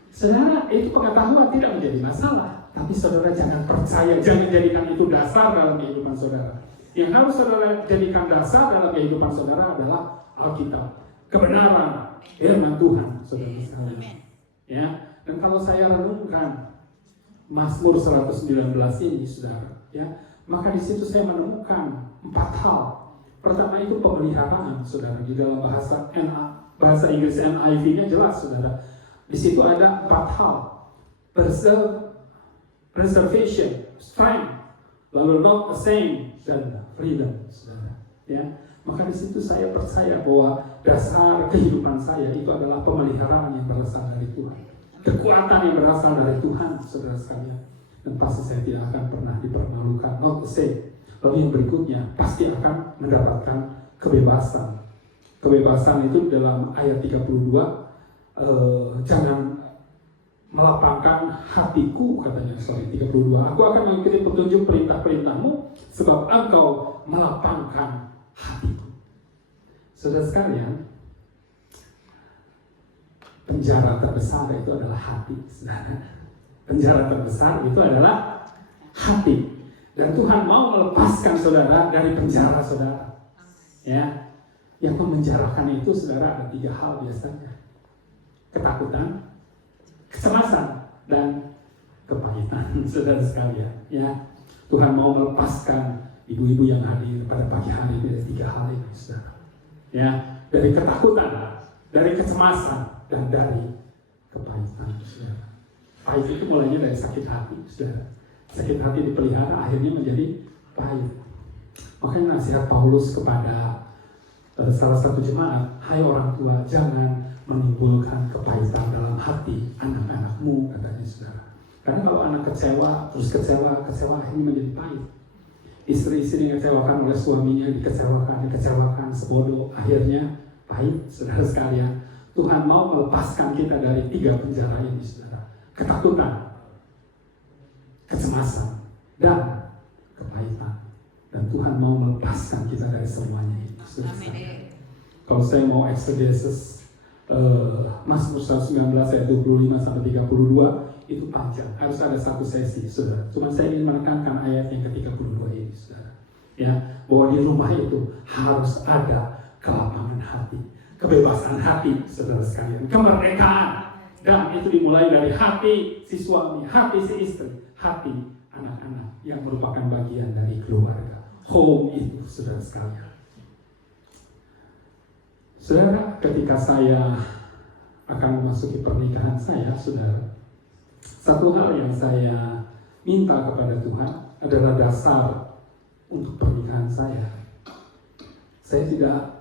Saudara, itu pengetahuan tidak menjadi masalah. Tapi saudara jangan percaya, jangan jadikan itu dasar dalam kehidupan saudara. Yang harus saudara jadikan dasar dalam kehidupan saudara adalah Alkitab. Kebenaran firman Tuhan, saudara sekalian. Ya, dan kalau saya renungkan Mazmur 119 ini, saudara, ya, maka di situ saya menemukan 4 hal. Pertama itu pemeliharaan, saudara. Di dalam bahasa Inggris NIV-nya jelas, saudara. Di situ ada 4 hal. Preservation, strength, lalu not the same, dan freedom, saudara. Ya, maka di situ saya percaya bahwa dasar kehidupan saya itu adalah pemeliharaan yang berasal dari Tuhan, kekuatan yang berasal dari Tuhan, saudara sekalian. Dan pasti saya tidak akan pernah dipermalukan, not the same. Lalu yang berikutnya pasti akan mendapatkan kebebasan. Kebebasan itu dalam ayat 32, jangan melapangkan hatiku, katanya, 32. Aku akan mengikuti petunjuk perintah-perintahmu, sebab engkau melapangkan hatiku. Saudara sekalian, penjara terbesar itu adalah hati, saudara. penjara terbesar itu adalah hati. Dan Tuhan mau melepaskan saudara dari penjara saudara. Ya, yang memenjarakan itu saudara ada 3 hal biasanya: ketakutan, kecemasan, dan kepahitan. Saudara sekalian, ya, Tuhan mau melepaskan ibu-ibu yang hadir pada pagi hari dari 3 hal ini, saudara. Ya, dari ketakutan, dari kecemasan, dan dari kepahitan, saudara. Pahit itu mulainya dari sakit hati, saudara. Sakit hati dipelihara akhirnya menjadi pahit. Makanya nasihat Paulus kepada salah satu jemaat, hai orang tua, jangan menimbulkan kepahitan dalam hati anak-anakmu, katanya saudara. Karena kalau anak kecewa, terus kecewa akhirnya menjadi pahit. Istri-istri dikecewakan oleh suaminya, dikecewakan, sebodoh, akhirnya pahit, saudara sekalian. Tuhan mau melepaskan kita dari 3 penjara ini, saudara. Ketakutan, kecemasan, dan kepahitan. Dan Tuhan mau melepaskan kita dari semuanya ini, saudara. Kalau saya mau exegesis Mazmur 119 ayat 25 sampai 32 itu panjang, harus ada satu sesi, saudara. Cuma saya ingin menekankan ayat yang ke-32 ini, saudara. Ya, bahwa di rumah itu harus ada kelapangan hati, kebebasan hati, saudara sekalian, kemerdekaan. Dan itu dimulai dari hati si suami, hati si istri, hati anak-anak yang merupakan bagian dari keluarga. Home itu, saudara sekalian. Saudara, ketika saya akan memasuki pernikahan saya, saudara, satu hal yang saya minta kepada Tuhan adalah dasar untuk pernikahan saya. Saya tidak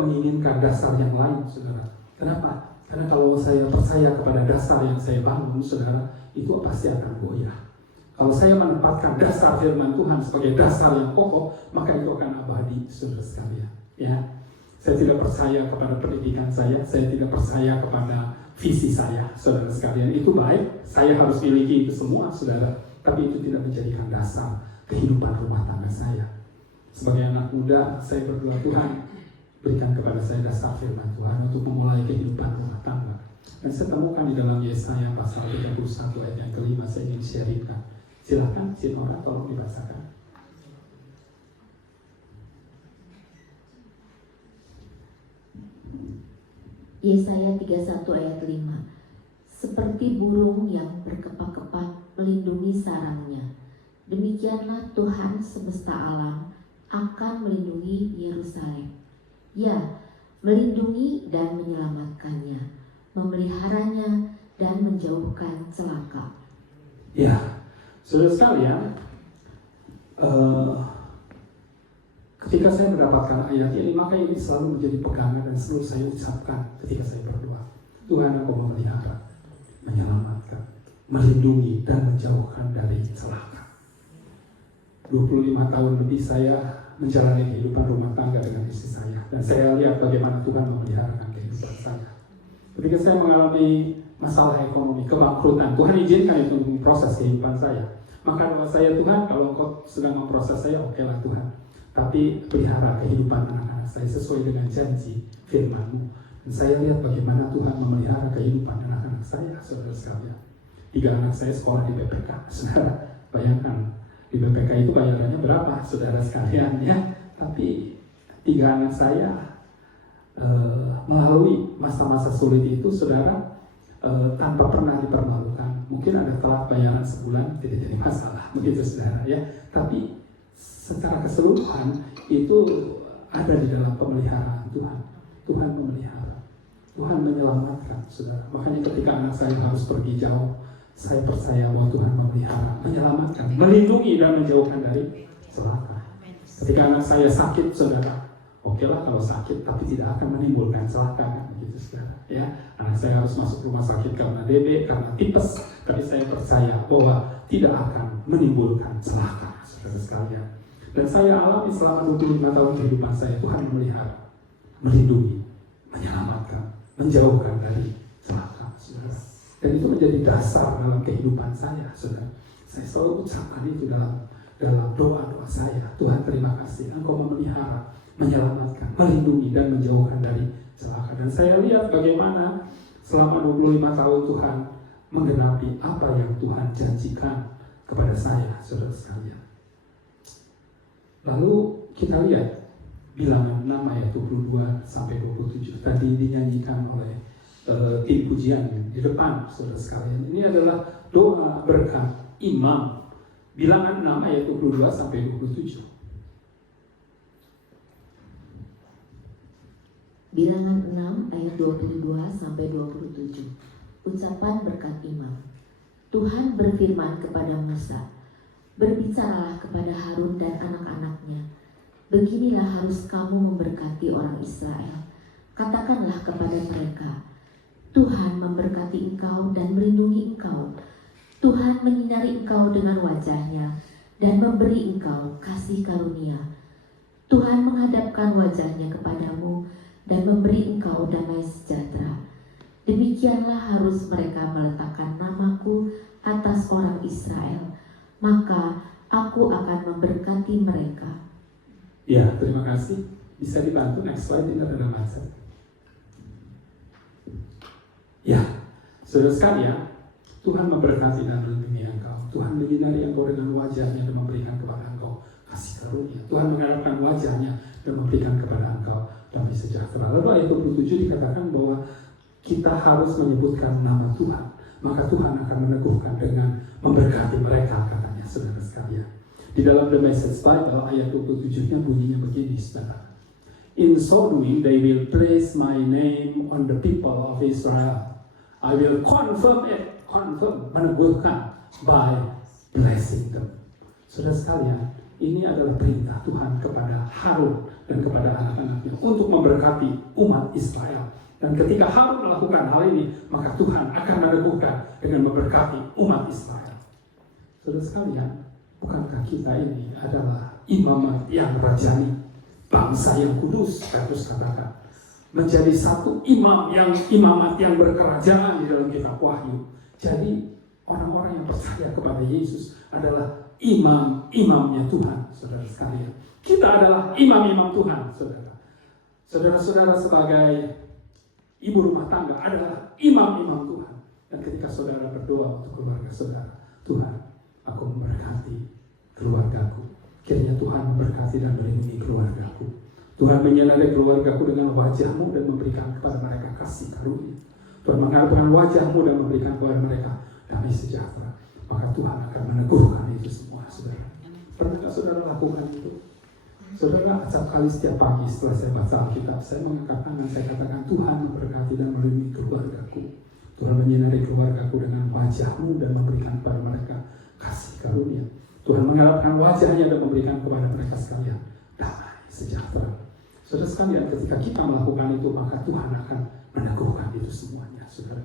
menginginkan dasar yang lain, saudara. Kenapa? Karena kalau saya percaya kepada dasar yang saya bangun, saudara, itu pasti akan goyah. Kalau saya menempatkan dasar firman Tuhan sebagai dasar yang kokoh, maka itu akan abadi, saudara sekalian. Ya, saya tidak percaya kepada pendidikan saya tidak percaya kepada visi saya, saudara sekalian. Itu baik, saya harus miliki itu semua, saudara. Tapi itu tidak menjadikan dasar kehidupan rumah tangga saya. Sebagai anak muda, saya berdoa, Tuhan, berikan kepada saya dasar firman Tuhan untuk memulai kehidupan rumah tangga. Dan saya temukan di dalam Yesaya pasal 31 ayat yang ke-5, saya ingin sharingkan. Silakan, Sinora, tolong dibacakan. Yesaya 31 ayat 5. Seperti burung yang berkepak-kepak melindungi sarangnya, demikianlah Tuhan semesta alam akan melindungi Yerusalem. Ya, melindungi dan menyelamatkannya, memeliharanya dan menjauhkan celaka. Ya, saudara sekalian, ketika saya mendapatkan ayat ini, maka ini selalu menjadi pegangan dan selalu saya ucapkan ketika saya berdoa. Tuhan, Engkau memelihara, menyelamatkan, melindungi, dan menjauhkan dari celaka. 25 tahun lebih saya menjalani kehidupan rumah tangga dengan istri saya. Dan saya lihat bagaimana Tuhan memeliharakan kehidupan saya. Ketika saya mengalami masalah ekonomi, kebangkrutan, Tuhan izinkan itu untuk memproses kehidupan saya. Maka doa saya, Tuhan, kalau Engkau sedang memproses saya, okelah Tuhan. Tapi pelihara kehidupan anak-anak saya sesuai dengan janji firman-Mu. Dan saya lihat bagaimana Tuhan memelihara kehidupan anak-anak saya, saudara sekalian. 3 anak saya sekolah di BPK, saudara. Bayangkan, di BPK itu bayarannya berapa, saudara sekalian, ya. Tapi 3 anak saya melalui masa-masa sulit itu, saudara, tanpa pernah dipermalukan. Mungkin ada telat bayaran sebulan, tidak jadi masalah, begitu saudara, ya. Tapi secara keseluruhan itu ada di dalam pemeliharaan Tuhan. Tuhan memelihara, Tuhan menyelamatkan, saudara. Makanya ketika anak saya harus pergi jauh, saya percaya bahwa Tuhan memelihara, menyelamatkan, melindungi dan menjauhkan dari celaka. Ketika anak saya sakit, saudara, okelah kalau sakit, tapi tidak akan menimbulkan celaka, kan begitu saudara. Ya, anak saya harus masuk rumah sakit karena DB, karena tipes, tapi saya percaya bahwa tidak akan menimbulkan celaka, saudara sekalian. Dan saya alami selama 25 tahun kehidupan saya, Tuhan memelihara, melindungi, menyelamatkan, menjauhkan dari celaka, saudara. Dan itu menjadi dasar dalam kehidupan saya, saudara. Saya selalu ucapkan itu dalam doa-doa saya. Tuhan, terima kasih, Engkau memelihara, menyelamatkan, melindungi, dan menjauhkan dari celaka. Dan saya lihat bagaimana selama 25 tahun Tuhan menggenapi apa yang Tuhan janjikan kepada saya, saudara sekalian. Lalu kita lihat Bilangan 6 ayat 22 sampai 27 tadi dinyanyikan oleh tim pujian di depan, saudara sekalian. Ini adalah doa berkat imam. Bilangan 6 ayat 22 sampai 27. Bilangan 6 ayat 22 sampai 27. Ucapan berkat imam. Tuhan berfirman kepada Musa, "Berbicaralah kepada Harun dan anak-anaknya. Beginilah harus kamu memberkati orang Israel. Katakanlah kepada mereka, Tuhan memberkati engkau dan melindungi engkau. Tuhan menyinari engkau dengan wajahnya dan memberi engkau kasih karunia. Tuhan menghadapkan wajahnya kepadamu dan memberi engkau damai sejahtera. Demikianlah harus mereka meletakkan namaku atas orang Israel, maka aku akan memberkati mereka." Ya, terima kasih. Bisa dibantu next slide, ini ada macet. Ya, saudara sekalian, Tuhan memberkati dan melindungi engkau. Tuhan menyinari engkau dengan wajahnya dan memberikan kepada engkau kasih karunia. Tuhan menghadapkan wajahnya dan memberikan kepada engkau damai sejahtera. Lalu ayat 27 dikatakan bahwa kita harus menyebutkan nama Tuhan. Maka Tuhan akan meneguhkan dengan memberkati mereka, katanya saudara sekalian. Di dalam The Message Bible ayat 27-nya bunyinya begini, saudara. "In so doing, they will place my name on the people of Israel. I will confirm it," meneguhkan, "by blessing them." Saudara sekalian, ini adalah perintah Tuhan kepada Harun dan kepada anak-anaknya untuk memberkati umat Israel. Dan ketika Harun melakukan hal ini, maka Tuhan akan meneguhkan dengan memberkati umat Israel. Saudara sekalian, bukankah kita ini adalah imamat yang rajani, bangsa yang kudus, Petrus katakan, menjadi satu imamat yang berkerajaan di dalam kitab Wahyu. Jadi orang-orang yang percaya kepada Yesus adalah imamnya Tuhan, saudara sekalian. Kita adalah imam Tuhan, saudara. Saudara-saudara sebagai ibu rumah tangga adalah imam Tuhan. Dan ketika saudara berdoa untuk keluarga saudara, Tuhan, aku memberkati keluargaku. Kiranya Tuhan memberkati dan melindungi keluargaku. Tuhan menyinari keluargaku dengan wajahmu dan memberikan kepada mereka kasih karunia. Tuhan mengharapkan wajahmu dan memberikan kepada mereka damai sejahtera. Maka Tuhan akan meneguhkan itu semua, saudara. Pernahkah saudara lakukan itu? Saudara, acap kali setiap pagi setelah saya baca Alkitab, saya mengangkat tangan, saya katakan, Tuhan memberkati dan melindungi keluargaku. Tuhan menyinari keluargaku dengan wajahmu dan memberikan kepada mereka kasih karunia. Tuhan mengharapkan wajahnya dan memberikan kepada mereka sekalian damai sejahtera. Saudara sekalian, ketika kita melakukan itu, maka Tuhan akan meneguhkan itu semuanya, saudara.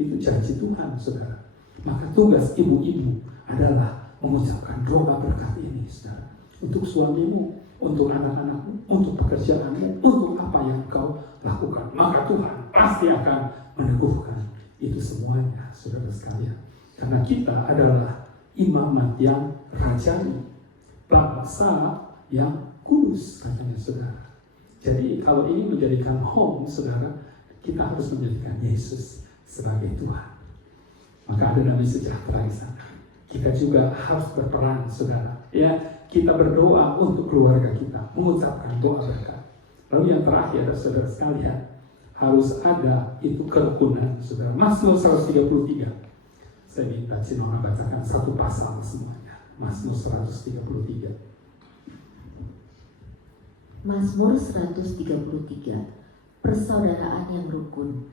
Itu janji Tuhan, saudara. Maka tugas ibu-ibu adalah mengucapkan doa berkat ini, saudara. Untuk suamimu, untuk anak-anakmu, untuk pekerjaanmu, untuk apa yang kau lakukan. Maka Tuhan pasti akan meneguhkan itu semuanya, saudara sekalian. Karena kita adalah imamat yang rajani, bangsa yang kudus, katanya saudara. Jadi kalau ingin menjadikan home, saudara, kita harus menjadikan Yesus sebagai Tuhan. Maka ada damai sejahtera di sana. Kita juga harus berperan, saudara. Ya, kita berdoa untuk keluarga kita, mengucapkan doa berkat. Lalu yang terakhir, saudara sekalian, harus ada itu kerukunan, saudara. Mazmur 133. Saya minta Cinona bacakan satu pasal semuanya. Mazmur 133. Mazmur 133. Persaudaraan yang rukun.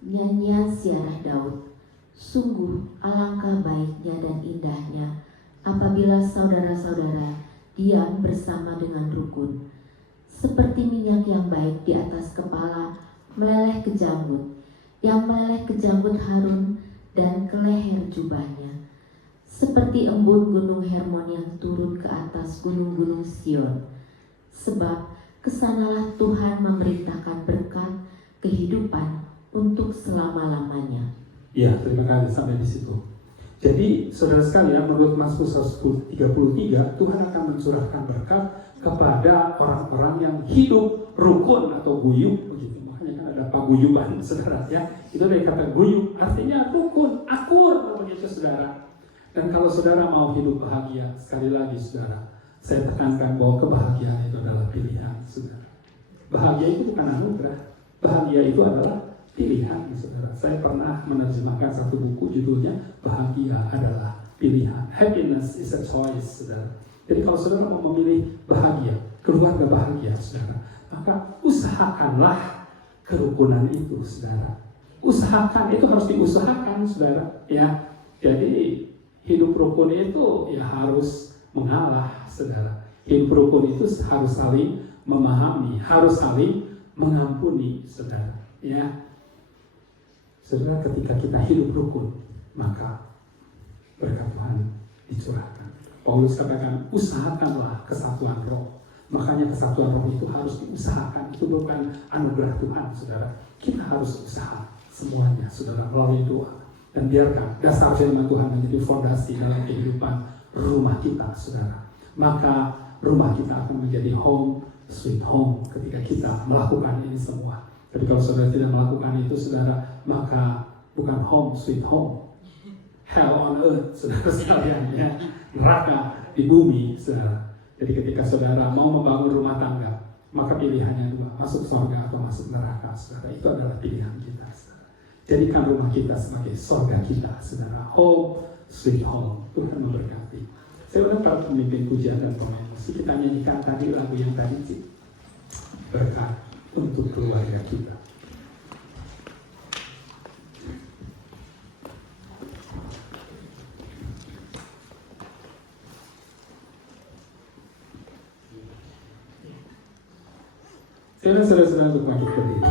Nyanyian Siarah Daud. Sungguh alangkah baiknya dan indahnya apabila saudara-saudara diam bersama dengan rukun. Seperti minyak yang baik di atas kepala meleleh ke janggut, yang meleleh ke janggut Harun dan ke leher jubahnya. Seperti embun gunung Hermon yang turun ke atas gunung-gunung Sion. Sebab kesanalah Tuhan memerintahkan berkat kehidupan untuk selama-lamanya. Ya, terima kasih sampai di situ. Jadi, saudara sekalian, menurut Mazmur 133, Tuhan akan mencurahkan berkat kepada orang-orang yang hidup rukun atau guyup begitu. Makanya kan ada paguyuban, saudara ya. Itu dari kata guyub, artinya rukun, akur, begitu saudara. Dan kalau saudara mau hidup bahagia, sekali lagi saudara, saya tekankan bahwa kebahagiaan itu adalah pilihan, saudara. Bahagia itu bukan anugerah, bahagia itu adalah pilihan, saudara. Saya pernah menerjemahkan satu buku judulnya Bahagia adalah Pilihan. Happiness is a choice, saudara. Jadi kalau saudara mau memilih bahagia, keluarga bahagia, saudara, maka usahakanlah kerukunan itu, saudara. Usahakan, itu harus diusahakan, saudara. Ya, jadi hidup rukun itu ya harus mengalah, saudara. Hidup rukun itu harus saling memahami, harus saling mengampuni, saudara. Ya, saudara, ketika kita hidup rukun, maka berkat Tuhan dicurahkan. Paulus katakan, usahakanlah kesatuan roh. Makanya kesatuan roh itu harus diusahakan. Itu bukan anugerah Tuhan, saudara. Kita harus usaha semuanya, saudara, melalui doa. Dan biarkan dasar firman Tuhan menjadi fondasi dalam kehidupan rumah kita, saudara. Maka rumah kita akan menjadi home sweet home ketika kita melakukan ini semua. Tapi kalau saudara tidak melakukan itu, saudara, maka bukan home sweet home, hell on earth, saudara sekalian, ya. Neraka di bumi, saudara. Jadi ketika saudara mau membangun rumah tangga, maka pilihannya dua, masuk surga atau masuk neraka, saudara. Itu adalah pilihan kita, saudara. Jadikan rumah kita sebagai surga kita, saudara. Home sweet home. Tuhan memberkati. Saya udah para pemimpin pujian dan pemain musik, kita nyanyikan tadi lagu yang tadi, berkat untuk keluarga kita. Saudara-saudara untuk bangkit berdiri.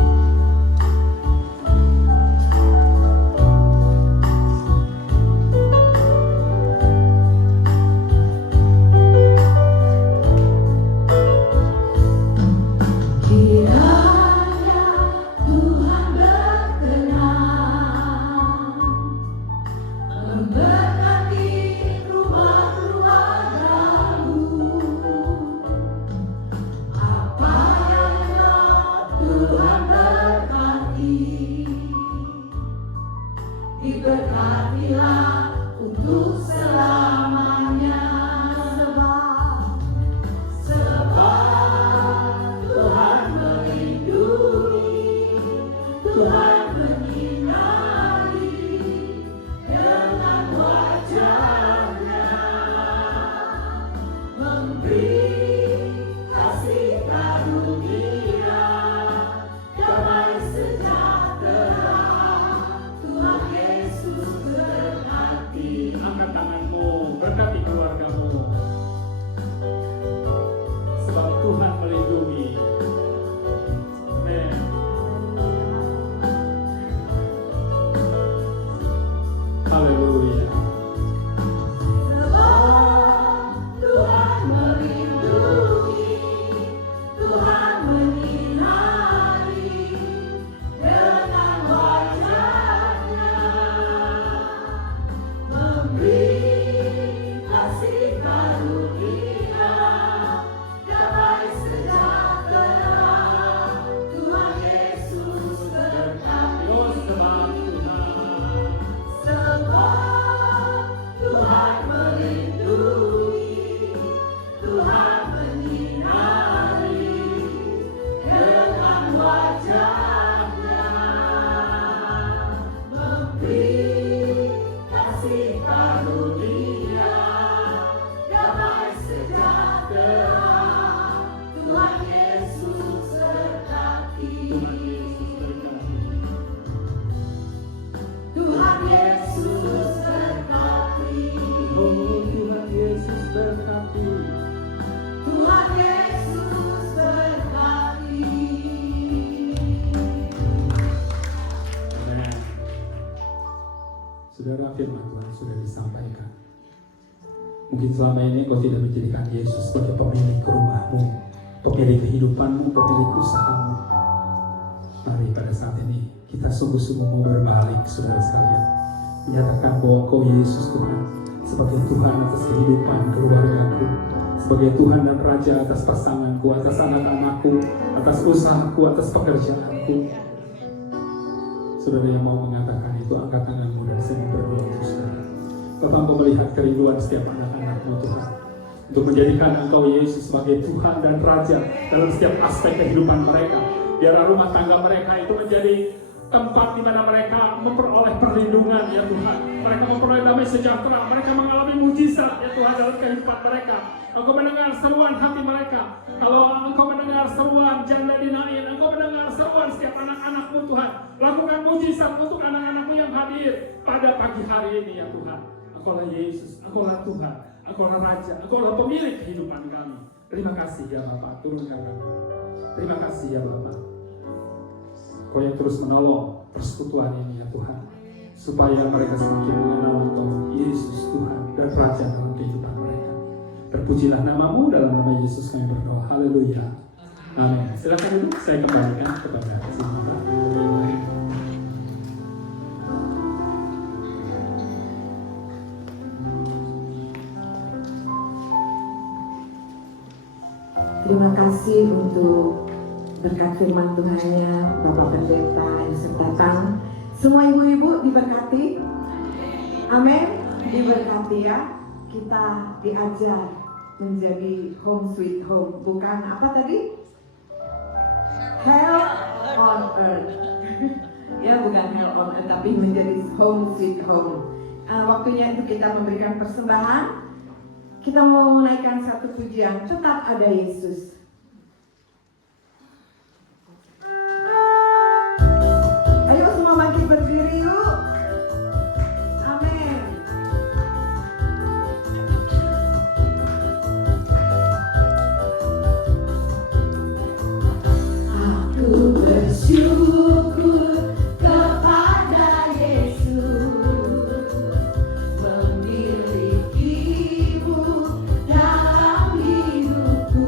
Saudara, firman Tuhan sudah disampaikan. Mungkin selama ini engkau tidak menjadikan Yesus sebagai pemilik rumahmu, pemilik kehidupanmu, pemilik usahamu. Mari pada saat ini kita sungguh-sungguh mau berbalik, saudara sekalian, menyatakan bahwa Engkau Yesus Tuhan sebagai Tuhan atas kehidupan keluargaku, sebagai Tuhan dan Raja atas pasanganku, atas anak-anakku, atas usahaku, atas pekerjaanku. Saudara yang mau mengatakan itu, angkat tanganmu dan saya berdoa untuk saudara. Bapak, Engkau melihat kerinduan setiap anak-anak-Mu Tuhan, untuk menjadikan Engkau Yesus sebagai Tuhan dan Raja dalam setiap aspek kehidupan mereka. Biarlah rumah tangga mereka itu menjadi tempat di mana mereka memperoleh perlindungan ya Tuhan. Mereka memperoleh damai sejahtera, mereka mengalami mujizat ya Tuhan dalam kehidupan mereka. Engkau mendengar seruan hati mereka. Kalau Engkau mendengar seruan janda di Nain, Engkau mendengar seruan setiap anak-anak-Mu Tuhan. Lakukan mujizat untuk anak-anak-Mu yang hadir pada pagi hari ini ya Tuhan. Engkaulah Yesus, Engkaulah Tuhan, Engkaulah Raja, Engkaulah pemilik kehidupan kami. Terima kasih ya Bapa, turunkan kami. Terima kasih ya Bapa. Kau yang terus menolong persekutuan ini ya Tuhan, supaya mereka semakin mengenal Engkau Yesus Tuhan dan Raja dalam kehidupan mereka. Terpujilah nama-Mu, dalam nama Yesus kami berdoa. Haleluya. Amin. Silakan duduk, saya kembalikan kepada Sinta. Terima kasih untuk berkat firman Tuhannya, Bapak Pendeta yang datang. Semua ibu-ibu diberkati. Amin. Diberkati ya. Kita diajar menjadi home sweet home, bukan apa tadi? Hell on earth. Ya, bukan hell on earth, tapi menjadi home sweet home. Waktunya itu kita memberikan persembahan. Kita mau menaikkan satu pujian, tetap ada Yesus. Ayo semua bangkit berdiri yuk. Amin. Aku bersyukur kepada Yesus memilikimu dalam hidupku.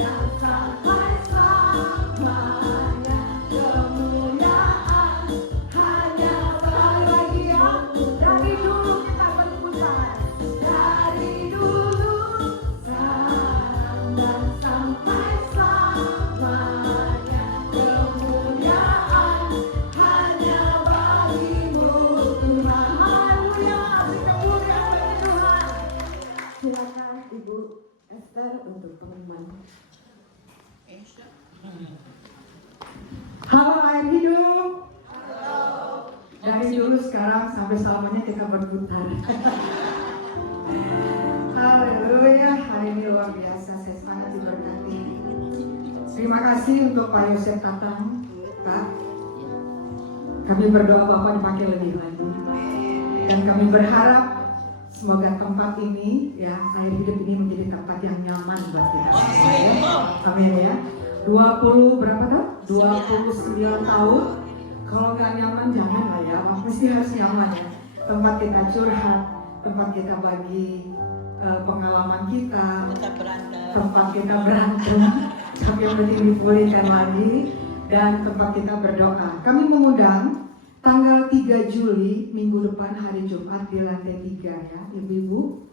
dan sampai selamanya kemuliaan hanya bagi aku. Dari dulu kita berputar, dari dulu sekarang dan sampai selamanya kemuliaan hanya bagimu Tuhan. Haleluya, kemuliaan bagi Tuhan. Silakan Ibu Esther untuk pengumuman. Halo air hidup. Dari dulu sekarang sampai selamanya kita berputar. Haleluya, hari ini luar biasa, saya sangat diberkati. Terima kasih untuk Pak Yosef Tatang, Pak. Kami berdoa Bapak dipakai lebih lagi. Dan kami berharap semoga tempat ini, ya, air hidup ini menjadi tempat yang nyaman buat kita semua, ya. Amin ya. 20 berapa tuh? 29 tahun. Kalau nggak nyaman jangan lah ya. Mesti harus nyaman ya. Tempat kita curhat, tempat kita bagi pengalaman kita, tempat kita berantem, tapi yang penting dipulihkan lagi, dan tempat kita berdoa. Kami mengundang tanggal 3 Juli minggu depan hari Jumat di lantai 3 ya, ibu-ibu.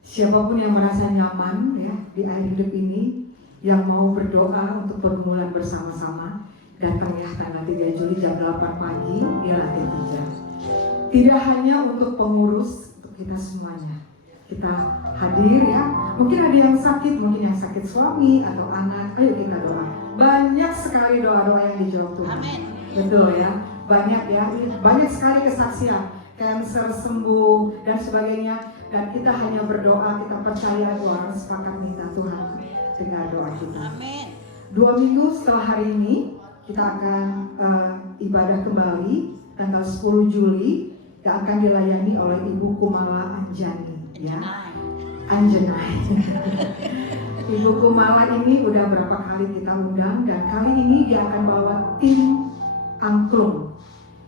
Siapapun yang merasa nyaman ya di air hidup ini, yang mau berdoa untuk pergumulan bersama-sama, datang ya tanggal 3 Juli jam 8 pagi di lantai 3. Tidak hanya untuk pengurus, untuk kita semuanya. Kita hadir ya. Mungkin ada yang sakit, mungkin yang sakit suami atau anak. Ayo kita doa. Banyak sekali doa-doa yang dijawab Tuhan. Amin. Betul ya. Banyak ya. Banyak sekali kesaksian. Cancer sembuh dan sebagainya. Dan kita hanya berdoa, kita percaya orang sepakat minta Tuhan dengar doa kita. Amin. 2 minggu setelah hari ini kita akan ibadah kembali tanggal 10 Juli yang akan dilayani oleh Ibu Kumala Anjani. Ya, Anjenai. Ibu Kumala ini udah berapa kali kita undang, dan kali ini dia akan bawa tim angklung.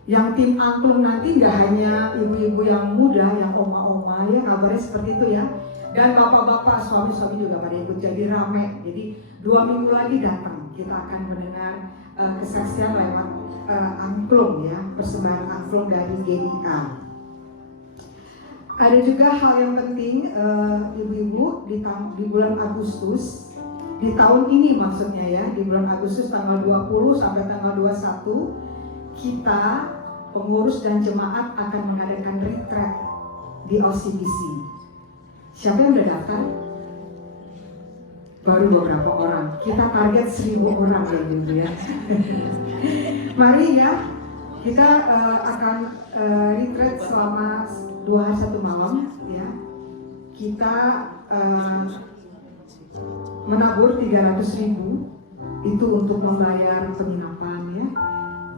Yang tim angklung nanti nggak hanya ibu-ibu yang muda, yang oma-oma ya, kabarnya seperti itu ya. Dan bapak-bapak, suami-suami juga pada ikut, jadi rame. Jadi 2 minggu lagi datang, kita akan mendengar kesaksian lewat angklung ya, persembahan angklung dari GIA. Ada juga hal yang penting ibu-ibu di bulan Agustus, di tahun ini maksudnya ya, di bulan Agustus tanggal 20 sampai tanggal 21 kita pengurus dan jemaat akan mengadakan retreat di OCBC. Siapa yang udah daftar? Baru beberapa orang. Kita target 1000 orang ya ibu ya. Mari ya, kita akan retreat selama 2 hari 1 malam ya. Kita menabur 300.000 itu untuk membayar penginapan ya.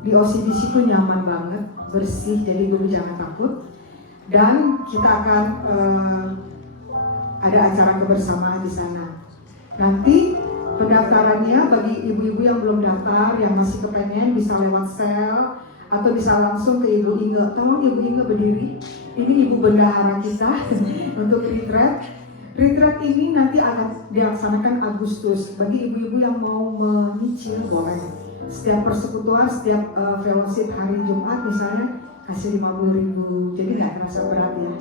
Di OCBC itu nyaman banget, bersih, jadi ibu jangan takut. Dan kita akan ada acara kebersamaan di sana. Nanti pendaftarannya bagi ibu-ibu yang belum daftar, yang masih kepengen, bisa lewat sel atau bisa langsung ke Ibu Inge. Tolong Ibu Inge berdiri. Ini Ibu Bendahara kita untuk retreat. Retreat ini nanti akan dilaksanakan Agustus. Bagi ibu-ibu yang mau menyicil boleh. Setiap persekutuan, setiap fellowship hari Jumat misalnya kasih 50.000. Jadi nggak terasa berat ya.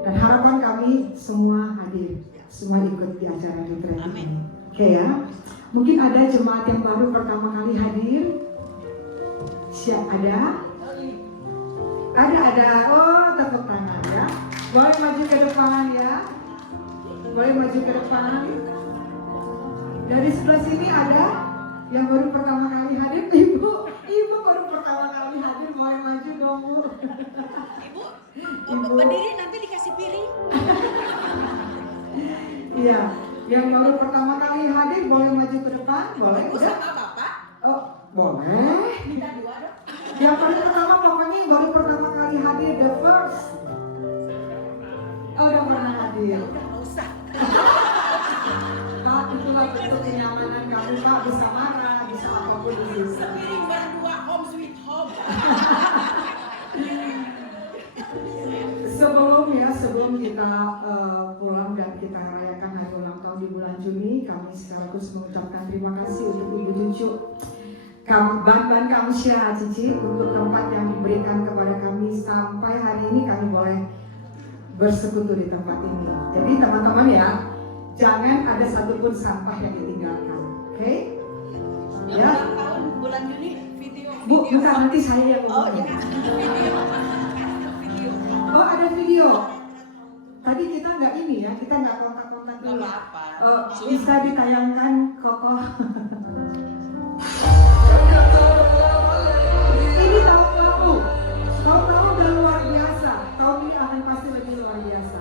Dan harapan kami semua hadir, semua ikut di acara retreat ini. Oke ya. Mungkin ada jemaat yang baru pertama kali hadir. Siap ada? Ada. Oh, tepuk tangan ya. Boleh maju ke depan ya. Boleh maju ke depan. Dari sebelah sini ada yang baru pertama kali hadir. Ibu baru pertama kali hadir. Boleh maju dong Bu. Ibu, berdiri nanti dikasih piring. Iya, yang baru pertama kali hadir boleh maju ke depan. Boleh. Ibu Udah? sama bapak. Oh, boleh. Minta 2 dong. Yang paling pertama pokoknya yang baru pertama kali hadir, the first. Oh, udah pernah hadir. Udah nggak usah. Pak, itulah bentuk kenyamanan kamu Pak, bisa marah, bisa apapun itu. Sepiring berdua home sweet home. Sebelum kita pulang dan kita rayakan hari ulang tahun tahun di bulan Juni, kami sekaligus mengucapkan terima kasih untuk Ibu Cucu. Ban kamu Syah Cici untuk tempat yang diberikan kepada kami sampai hari ini kami boleh bersekutu di tempat ini. Jadi teman-teman ya, jangan ada satupun sampah yang ditinggalkan, oke? Ya. Tahun bulan Juni video. Bu, bukan nanti saya yang Oh, ngomong. ya. Video. Oh, ada video. Tadi kita nggak ini ya, kita nggak kontak-kontak Gak dulu. apa-apa. Bisa ditayangkan Kokoh. Ini tahun lalu udah luar biasa. Tahun ini akan pasti lebih luar biasa.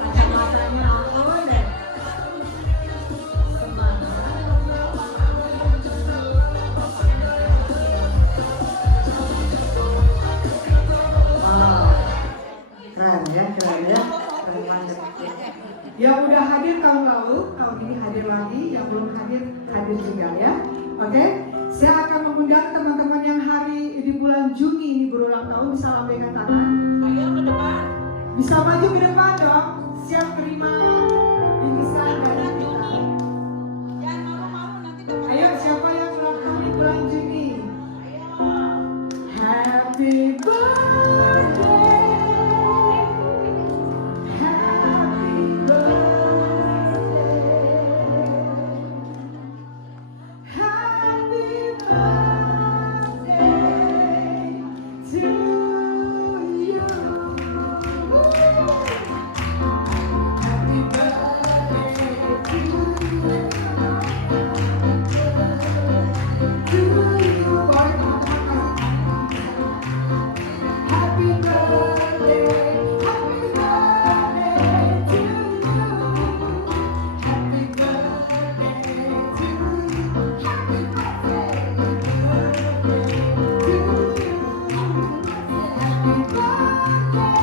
Kacamatanya ampun deh. Keren ya, keren banget. Yang udah hadir tahun lalu, tahun ini hadir lagi, yang belum hadir juga ya. Oke, saya akan mengundang teman-teman yang hari di bulan Juni ini berulang tahun bisa lambaikan tangan. Ayo ke depan. Bisa maju ke depan dong, siap terima bingkisan dari Bulan kita. Juni. Jangan malu-malu nanti dapat. Ayo siapa yang ulang tahun di bulan Juni? Ayo. Happy birthday. Happy birthday. Happy birthday to you. Happy birthday to you. To you. Happy birthday, happy birthday to you. Happy birthday to you. Happy birthday to you. Happy birthday,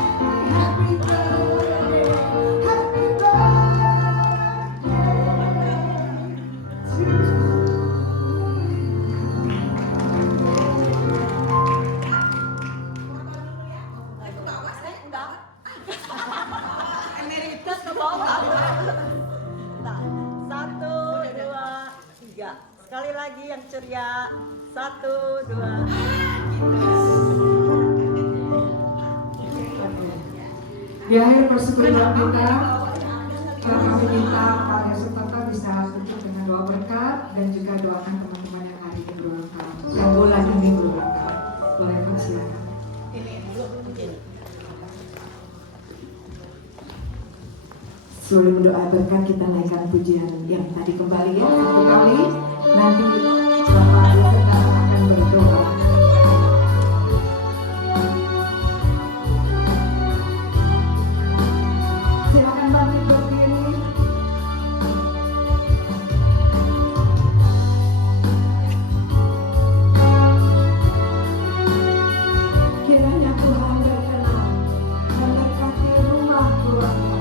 happy birthday, happy birthday to you. Itu bawa saya enggak. Emeritus ke bawah. Nah, 1, 2, 3. Sekali lagi yang ceria. 1, 2. Di akhir persekutuan kita, kami minta Pak Sutopo bisa tutup dengan doa berkat dan juga doakan teman-teman yang hari ini berulang tahun, yang bulan ini berulang tahun. Boleh Pak, silakan. Sebelum doa berkat kita naikkan pujian yang tadi kembali ya satu kali. Nanti Bapak Beserta akan berdoa. Silakan bangkit berdiri. Kiranya Tuhan berkenan memberkati rumah keluargaku.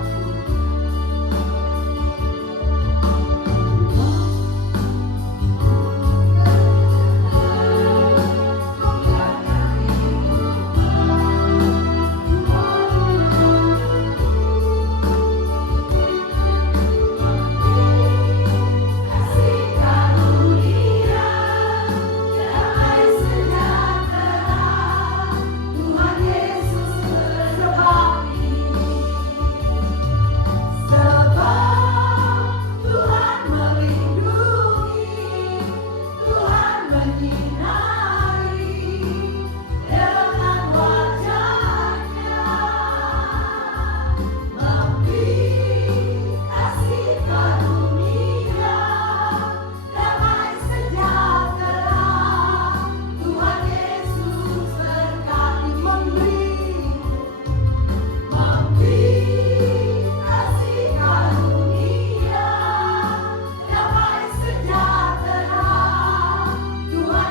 Tuhan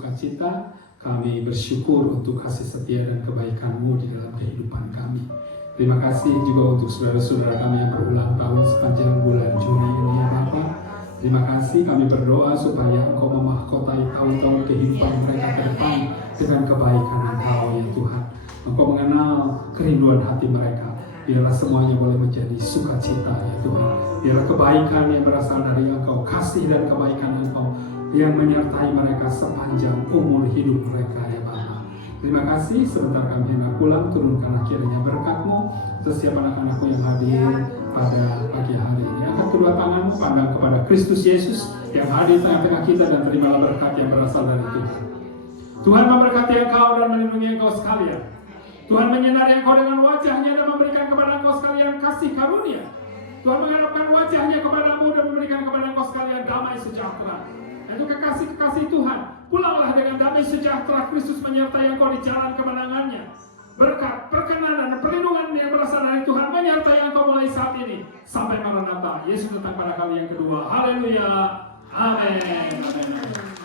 sukacita. Kami bersyukur untuk kasih setia dan kebaikan-Mu di dalam kehidupan kami. Terima kasih juga untuk saudara-saudara kami yang berulang tahun sepanjang bulan Juni ini ya Bapa. Terima kasih, kami berdoa supaya Engkau memahkotai tahun-tahun kehidupan mereka ke depan dengan kebaikan Engkau ya Tuhan. Engkau mengenal kerinduan hati mereka. Biarlah semuanya boleh menjadi sukacita ya Tuhan. Biarlah kebaikan yang berasal dari Engkau, kasih dan kebaikan Engkau yang menyertai mereka sepanjang umur hidup mereka ya Bapa. Terima kasih, sebentar kami hendak pulang, turunkanlah kiranya berkat-Mu untuk setiap anak-anak-Mu yang hadir pada pagi hari ini. Angkat kedua tanganmu, pandang kepada Kristus Yesus yang hadir di tengah-tengah kita, dan terimalah berkat yang berasal dari Tuhan. Tuhan memberkati engkau dan melindungi engkau sekalian. Tuhan menyinari engkau dengan wajah-Nya dan memberikan kepada engkau sekalian kasih karunia. Tuhan menghadapkan wajah-Nya kepadamu dan memberikan kepada engkau sekalian damai sejahtera. Itu kekasih-kekasih Tuhan, pulanglah dengan damai sejahtera Kristus menyertai engkau di jalan kemenangannya. Berkat, perkenanan, dan perlindungan yang berasal dari Tuhan menyertai engkau mulai saat ini sampai Maranatha. Yesus datang pada kali yang kedua. Haleluya. Amin. Amin.